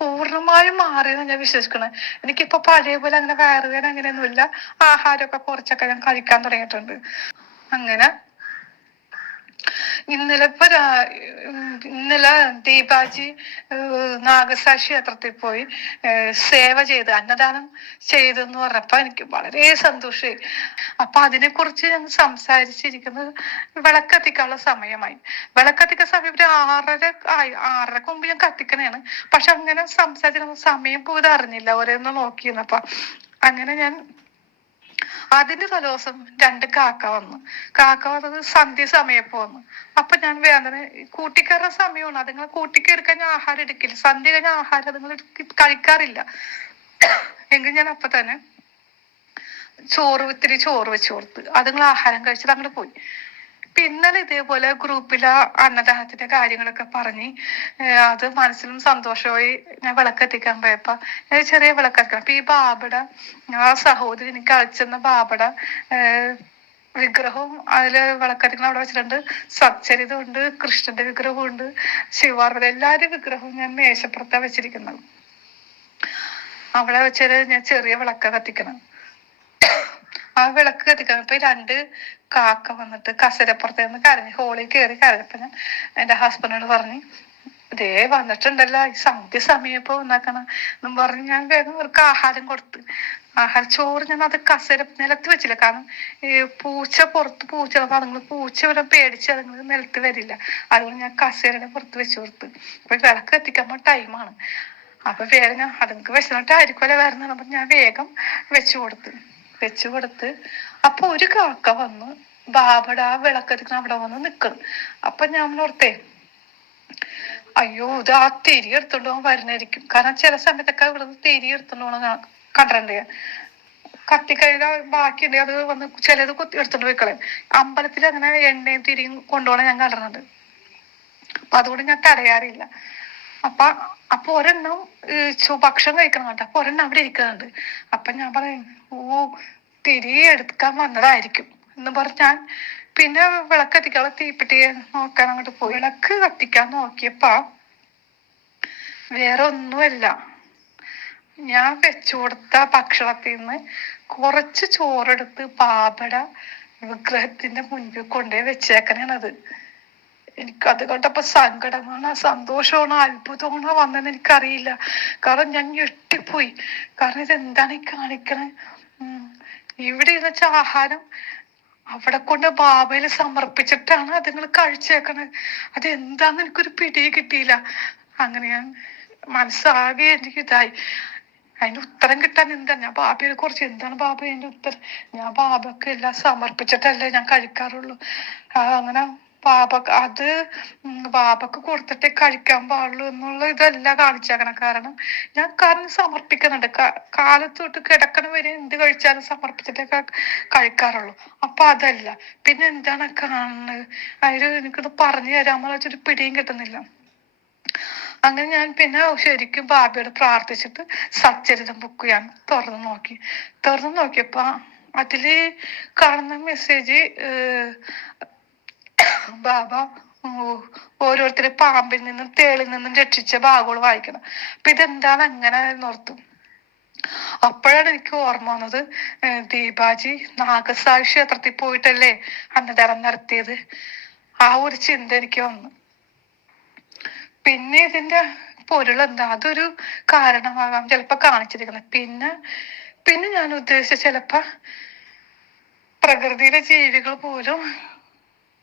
പൂർണ്ണമായും മാറിയെന്ന് ഞാൻ വിശ്വസിക്കണേ. എനിക്കിപ്പോ പഴയ പോലെ അങ്ങനെ വയറുവേദന അങ്ങനെയൊന്നുമില്ല. ആഹാരമൊക്കെ കുറച്ചൊക്കെ ഞാൻ കഴിക്കാൻ തുടങ്ങിയിട്ടുണ്ട്. അങ്ങനെ ഇന്നലെ ദീപാജി നാഗസാക്ഷി ക്ഷേത്രത്തിൽ പോയി സേവ ചെയ്ത് അന്നദാനം ചെയ്തെന്ന് പറഞ്ഞപ്പോ എനിക്ക് വളരെ സന്തോഷമായി. അപ്പൊ അതിനെ കുറിച്ച് ഞങ്ങൾ സംസാരിച്ചിരിക്കുന്നത് വിളക്കത്തിക്കാനുള്ള സമയമായി. വിളക്കത്തിക്കുന്ന സമയം ഒരു 6:30 മുമ്പ് ഞാൻ കത്തിക്കണേണ്. പക്ഷെ അങ്ങനെ സംസാരിച്ച സമയം പോയത് അറിഞ്ഞില്ല, ഓരോന്ന് നോക്കിയിരുന്നപ്പ. അങ്ങനെ ഞാൻ അതിന്റെ തലേദിവസം 2 കാക്ക വന്നു. കാക്ക വന്നത് സന്ധ്യ സമയപ്പോ വന്നു. അപ്പൊ ഞാൻ വേദന കൂട്ടിക്കയറുന്ന സമയമാണ്, അതുങ്ങൾ കൂട്ടിക്കയറി കഴിഞ്ഞാൽ ആഹാരം എടുക്കില്ല. സന്ധ്യ കഴിഞ്ഞാൽ ആഹാരം അതുങ്ങൾ കഴിക്കാറില്ല. എങ്കിൽ ഞാൻ അപ്പൊ തന്നെ ഇത്തിരി ചോറ് വെച്ച് കൊടുത്ത് അതുങ്ങൾ ആഹാരം കഴിച്ചിട്ട് അങ്ങോട്ട് പോയി. ഇന്നലെ ഇതേപോലെ ഗ്രൂപ്പിലെ അന്നദാനത്തിന്റെ കാര്യങ്ങളൊക്കെ പറഞ്ഞ് അത് മനസ്സിലും സന്തോഷമായി. ഞാൻ വിളക്കെത്തിക്കാൻ പോയപ്പോ ചെറിയ വിളക്കെത്തിക്കണം. അപ്പൊ ഈ ബാബയുടെ ആ സഹോദരി എനിക്ക് അയച്ചെന്ന ബാബയുടെ വിഗ്രഹവും അതില് വിളക്കത്തിക്കണം അവിടെ വെച്ചിട്ടുണ്ട്. സച്ചരിതം ഉണ്ട്, കൃഷ്ണന്റെ വിഗ്രഹവും ഉണ്ട്, ശിവാർവത, എല്ലാവരും വിഗ്രഹവും ഞാൻ മേശപ്പുറത്താ വെച്ചിരിക്കുന്നത്. അവിടെ വെച്ചത് ഞാൻ ചെറിയ വിളക്ക കത്തിക്കണം. ആ വിളക്ക് കത്തിക്കണം. ഇപ്പൊ 2 കാക്ക വന്നിട്ട് കസരപ്പുറത്ത് നിന്ന് കരഞ്ഞു, ഹോളിൽ കയറി കരഞ്ഞപ്പോ ഞാൻ എന്റെ ഹസ്ബൻഡിനോട് പറഞ്ഞു, ഇതേ വന്നിട്ടുണ്ടല്ലോ, ഈ സന്ധ്യ സമയപ്പോ ഉണ്ടാക്കണം എന്നും പറഞ്ഞ് ഞാൻ വേഗം അവർക്ക് ആഹാരം കൊടുത്ത്. ചോറ് ഞാൻ അത് നിലത്ത് വെച്ചില്ല. കാരണം ഈ പൂച്ച അതുങ്ങൾ പൂച്ച ഇവിടെ പേടിച്ച് അതുങ്ങൾ നിലത്ത് വരില്ല. അതുകൊണ്ട് ഞാൻ കസേരയുടെ പുറത്ത് വെച്ച് കൊടുത്ത്. അപ്പൊ വിളക്ക് കത്തിക്കുമ്പോ ടൈമാണ്. അപ്പൊ വേഗം ഞാൻ അതുങ്ങൾക്ക് വിശന്നിട്ടായിരിക്കുമല്ലോ വരുന്നത്. അപ്പൊ ഞാൻ വേഗം വെച്ചു കൊടുത്ത് അപ്പൊ ഒരു കാക്ക വന്ന് ബാബയുടെ ആ വിളക്കത്തിക്കുന്ന അവിടെ വന്ന് നിക്കണം. അപ്പൊ ഞാൻ ഓർത്തേ, അയ്യോ ഇത് ആ തിരി എടുത്തോണ്ട് പോകാൻ വരുന്നതായിരിക്കും. കാരണം ചില സമയത്തൊക്കെ ഇവിടെ തിരി എടുത്തോണ്ട് പോകണം കണ്ടിട്ടുണ്ട്. കത്തിക്കഴിഞ്ഞാൽ ബാക്കിയുണ്ട് അത് വന്ന് ചിലത് എടുത്തോണ്ട് പോയിക്കളയും. അമ്പലത്തിൽ അങ്ങനെ എണ്ണയും തിരിയും കൊണ്ടുപോകണം ഞാൻ കണ്ടിട്ടുണ്ട്. അപ്പൊ അതുകൊണ്ട് ഞാൻ തടയാറില്ല. അപ്പൊ ഒരെണ്ണം ഭക്ഷണം കഴിക്കണം കേട്ടോ. അപ്പൊ ഒരെണ്ണം അവിടെ ഇരിക്കുന്നുണ്ട്. അപ്പൊ ഞാൻ പറയും, ഓ തിരി എടുക്കാൻ വന്നതായിരിക്കും എന്ന് പറഞ്ഞ് ഞാൻ പിന്നെ വിളക്ക് കത്തിക്കാനുള്ള തീപ്പെട്ടി നോക്കാൻ അങ്ങോട്ട് പോയി. വിളക്ക് കത്തിക്കാൻ നോക്കിയപ്പോ വേറെ ഒന്നുമല്ല, ഞാൻ വെച്ചു കൊടുത്ത ഭക്ഷണത്തിൽ നിന്ന് കുറച്ച് ചോറെടുത്ത് ബാബയുടെ വിഗ്രഹത്തിന്റെ മുൻപിൽ കൊണ്ടുപോയി വെച്ചേക്കണത്. എനിക്കത് കണ്ടപ്പോ സങ്കടമാണ്, സന്തോഷമാണോ അത്ഭുതമാണോ വന്നെന്ന് എനിക്കറിയില്ല. കാരണം ഞാൻ ഞെട്ടിപ്പോയി. കാരണം ഇതെന്താണ് ഈ കാണിക്കണേ? ഇവിടെ ഇരുന്ന ആഹാരം അവിടെ കൊണ്ട് ബാബയിൽ സമർപ്പിച്ചിട്ടാണ് അതുങ്ങൾ കഴിച്ചേക്കണത്. അതെന്താന്ന് എനിക്കൊരു പിടി കിട്ടിയില്ല. അങ്ങനെ ഞാൻ മനസ്സാകെ എനിക്ക് ഇതായി. അതിന്റെ ഉത്തരം കിട്ടാൻ എന്താ, ഞാൻ ബാബയെ കുറിച്ച് എന്താണ് ബാബ അതിന്റെ ഉത്തരം? ഞാൻ ബാബക്ക് എല്ലാം സമർപ്പിച്ചിട്ടല്ലേ ഞാൻ കഴിക്കാറുള്ളൂ. അങ്ങനെ ബാബക്ക് കൊടുത്തിട്ടേ കഴിക്കാൻ പാടുള്ളൂ എന്നുള്ള ഇതല്ല കാണിച്ചേക്കണം. കാരണം ഞാൻ സമർപ്പിക്കുന്നുണ്ട്. കാലത്ത് തൊട്ട് കിടക്കണ വരെ എന്ത് കഴിച്ചാലും സമർപ്പിച്ചിട്ടേ കഴിക്കാറുള്ളൂ. അപ്പൊ അതല്ല പിന്നെ എന്താണ് കാണുന്നത്? അതിന് എനിക്കിത് പറഞ്ഞു തരാമെന്ന് വെച്ചൊരു പിടിയും കിട്ടുന്നില്ല. അങ്ങനെ ഞാൻ പിന്നെ ശരിക്കും ബാബയോട് പ്രാർത്ഥിച്ചിട്ട് സച്ചരിതം ബുക്ക് ഞാൻ തുറന്നു നോക്കിയപ്പോ അതില് കാണുന്ന മെസ്സേജ് ബാബ ഓരോരുത്തരെ പാമ്പിൽ നിന്നും തേളിൽ നിന്നും രക്ഷിച്ച ഭാഗങ്ങൾ വായിക്കണം. അപ്പൊ ഇതെന്താണ് അങ്ങനെ ഓർത്തു. അപ്പോഴാണ് എനിക്ക് ഓർമ്മ വന്നത്, ദീപാജി നാഗസായി ക്ഷേത്രത്തിൽ പോയിട്ടല്ലേ അന്നദാനം നടത്തിയത്. ആ ഒരു ചിന്ത എനിക്ക് വന്നു. പിന്നെ ഇതിന്റെ പൊരുളെന്താ, അതൊരു കാരണമാകാം ചിലപ്പോ കാണിച്ചിരിക്കുന്നത്. പിന്നെ ഞാൻ ഉദ്ദേശിച്ച ചിലപ്പോ പ്രകൃതിയിലെ ജീവികൾ പോലും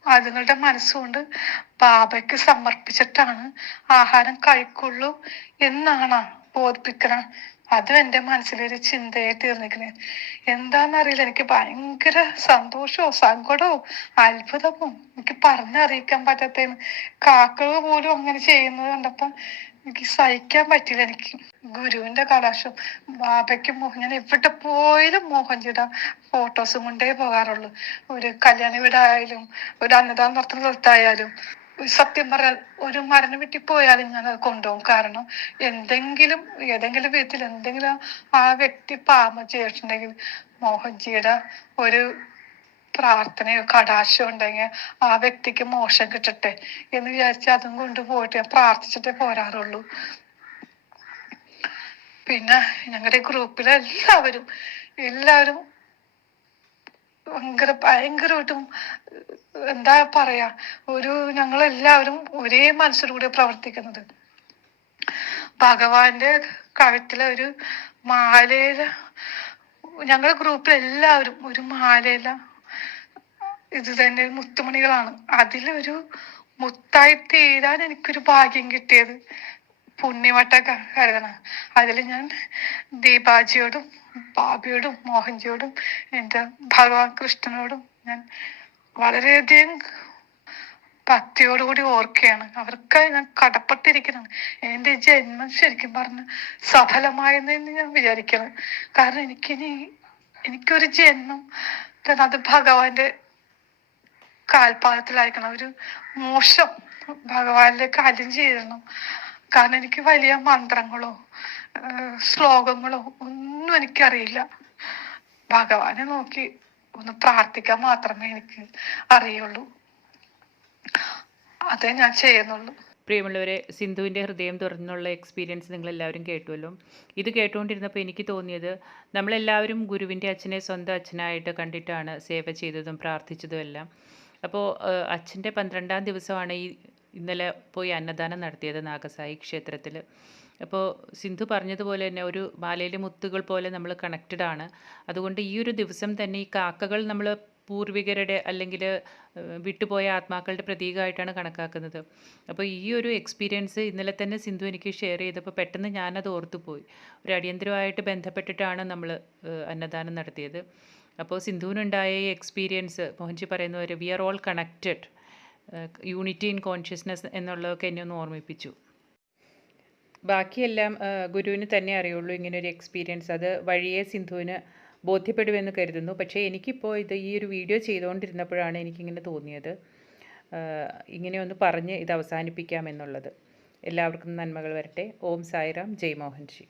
അതുങ്ങളുടെ മനസ്സുകൊണ്ട് ബാബയ്ക്ക് സമർപ്പിച്ചിട്ടാണ് ആഹാരം കഴിക്കുള്ളൂ എന്നാണ് ബോധിപ്പിക്കണം. അതും എൻ്റെ മനസ്സിലൊരു ചിന്തയായി തീർന്നിരിക്കണേ. എന്താന്നറിയില്ല, എനിക്ക് ഭയങ്കര സന്തോഷവും സങ്കടവും അത്ഭുതവും എനിക്ക് പറഞ്ഞറിയിക്കാൻ പറ്റാത്ത. കാക്കകൾ പോലും അങ്ങനെ ചെയ്യുന്നത് കണ്ടപ്പോ എനിക്ക് സഹിക്കാൻ പറ്റില്ല. എനിക്ക് ഗുരുവിന്റെ കടാക്ഷം ബാബയ്ക്ക് ഞാൻ എവിടെ പോയാലും മോഹൻജിയുടെ ഫോട്ടോസും കൊണ്ടേ പോകാറുള്ളൂ. ഒരു കല്യാണ വീടായാലും ഒരു അന്നദാനം നടത്തുന്ന സ്ഥലത്തായാലും സത്യം പറഞ്ഞാൽ ഒരു മരണം വീട്ടിൽ പോയാലും ഞാൻ അത് കൊണ്ടുപോകും. കാരണം ഏതെങ്കിലും വിധത്തിൽ എന്തെങ്കിലും ആ വ്യക്തി പാപം ചെയ്തിട്ടുണ്ടെങ്കിൽ മോഹൻജിയുടെ ഒരു പ്രാർത്ഥനയോ കടാശോ ഉണ്ടെങ്കിൽ ആ വ്യക്തിക്ക് മോശം കിട്ടട്ടെ എന്ന് വിചാരിച്ച് അതും കൊണ്ടുപോയിട്ട് ഞാൻ പ്രാർത്ഥിച്ചിട്ടേ പോരാറുള്ളൂ. പിന്നെ ഞങ്ങളുടെ ഗ്രൂപ്പിലെ എല്ലാവരും ഭയങ്കരമായിട്ടും എന്താ പറയാ, ഞങ്ങളെല്ലാവരും ഒരേ മനസ്സിലൂടെ പ്രവർത്തിക്കുന്നത്. ഭഗവാന്റെ കഴുത്തിലെ ഒരു മാലയില, ഞങ്ങളുടെ ഗ്രൂപ്പിൽ എല്ലാവരും ഒരു മാലയില ഇത് തന്നെ മുത്തുമണികളാണ്. അതിലൊരു മുത്തായി തീരാൻ എനിക്കൊരു ഭാഗ്യം കിട്ടിയത് പുണ്യവട്ട കരുതണം. അതിൽ ഞാൻ ദീപാജിയോടും ബാബിയോടും മോഹൻജിയോടും എൻ്റെ ഭഗവാൻ കൃഷ്ണനോടും ഞാൻ വളരെയധികം ഭക്തിയോടുകൂടി ഓർക്കുകയാണ്. അവർക്കായി ഞാൻ കടപ്പെട്ടിരിക്കണം. എൻ്റെ ജന്മം ശരിക്കും പറഞ്ഞ് സഫലമായെന്ന് ഞാൻ വിചാരിക്കണം. കാരണം എനിക്കൊരു ജന്മം അത് ഭഗവാന്റെ കാൽപാദത്തിലായിരിക്കണം. ഒരു മോശം ഭഗവാനിലേക്ക് അലിൻ ചെയ്യണം. കാരണം എനിക്ക് വലിയ മന്ത്രങ്ങളോ ശ്ലോകങ്ങളോ ഒന്നും എനിക്കറിയില്ല. ഭഗവാനെ നോക്കി ഒന്ന് പ്രാർത്ഥിക്കാൻ മാത്രമേ എനിക്ക് അറിയുള്ളൂ. അതേ ഞാൻ ചെയ്യുന്നുള്ളൂ. പ്രിയമുള്ളവരെ, സിന്ധുവിൻ്റെ ഹൃദയം തുറന്നുള്ള എക്സ്പീരിയൻസ് നിങ്ങളെല്ലാവരും കേട്ടുവല്ലോ. ഇത് കേട്ടുകൊണ്ടിരുന്നപ്പോൾ എനിക്ക് തോന്നിയത്, നമ്മളെല്ലാവരും ഗുരുവിൻ്റെ അച്ഛനെ സ്വന്തം അച്ഛനായിട്ട് കണ്ടിട്ടാണ് സേവ ചെയ്തതും പ്രാർത്ഥിച്ചതും എല്ലാം. അപ്പോൾ അച്ഛൻ്റെ 12-ാം ദിവസമാണ് ഇന്നലെ പോയി അന്നദാനം നടത്തിയത് നാഗസായി ക്ഷേത്രത്തിൽ. അപ്പോൾ സിന്ധു പറഞ്ഞതുപോലെ തന്നെ ഒരു മാലയിലെ മുത്തുകൾ പോലെ നമ്മൾ കണക്റ്റഡ് ആണ്. അതുകൊണ്ട് ഈ ഒരു ദിവസം തന്നെ ഈ കാക്കകൾ നമ്മൾ പൂർവികരുടെ അല്ലെങ്കിൽ വിട്ടുപോയ ആത്മാക്കളുടെ പ്രതീകമായിട്ടാണ് കണക്കാക്കുന്നത്. അപ്പോൾ ഈ ഒരു എക്സ്പീരിയൻസ് ഇന്നലെ തന്നെ സിന്ധു എനിക്ക് ഷെയർ ചെയ്തപ്പോൾ പെട്ടെന്ന് ഞാനത് ഓർത്തുപോയി. ഒരു അടിയന്തരമായിട്ട് ബന്ധപ്പെട്ടിട്ടാണ് നമ്മൾ അന്നദാനം നടത്തിയത്. അപ്പോൾ സിന്ധുവിനുണ്ടായ ഈ എക്സ്പീരിയൻസ് മോഹൻജി പറയുന്ന പോലെ we are all connected, unity in consciousness എന്നുള്ളതൊക്കെ എന്നെ ഒന്ന് ഓർമ്മിപ്പിച്ചു. ബാക്കിയെല്ലാം ഗുരുവിന് തന്നെ അറിയുള്ളൂ. ഇങ്ങനൊരു എക്സ്പീരിയൻസ് അത് വഴിയെ സിന്ധുവിന് ബോധ്യപ്പെടുമെന്ന് കരുതുന്നു. പക്ഷേ എനിക്കിപ്പോൾ ഈ ഒരു വീഡിയോ ചെയ്തുകൊണ്ടിരുന്നപ്പോഴാണ് എനിക്കിങ്ങനെ തോന്നിയത്, ഇങ്ങനെ ഒന്ന് പറഞ്ഞ് ഇത് അവസാനിപ്പിക്കാമെന്നുള്ളത്. എല്ലാവർക്കും നന്മകൾ വരട്ടെ. ഓം സായിറാം, ജയ് മോഹൻജി.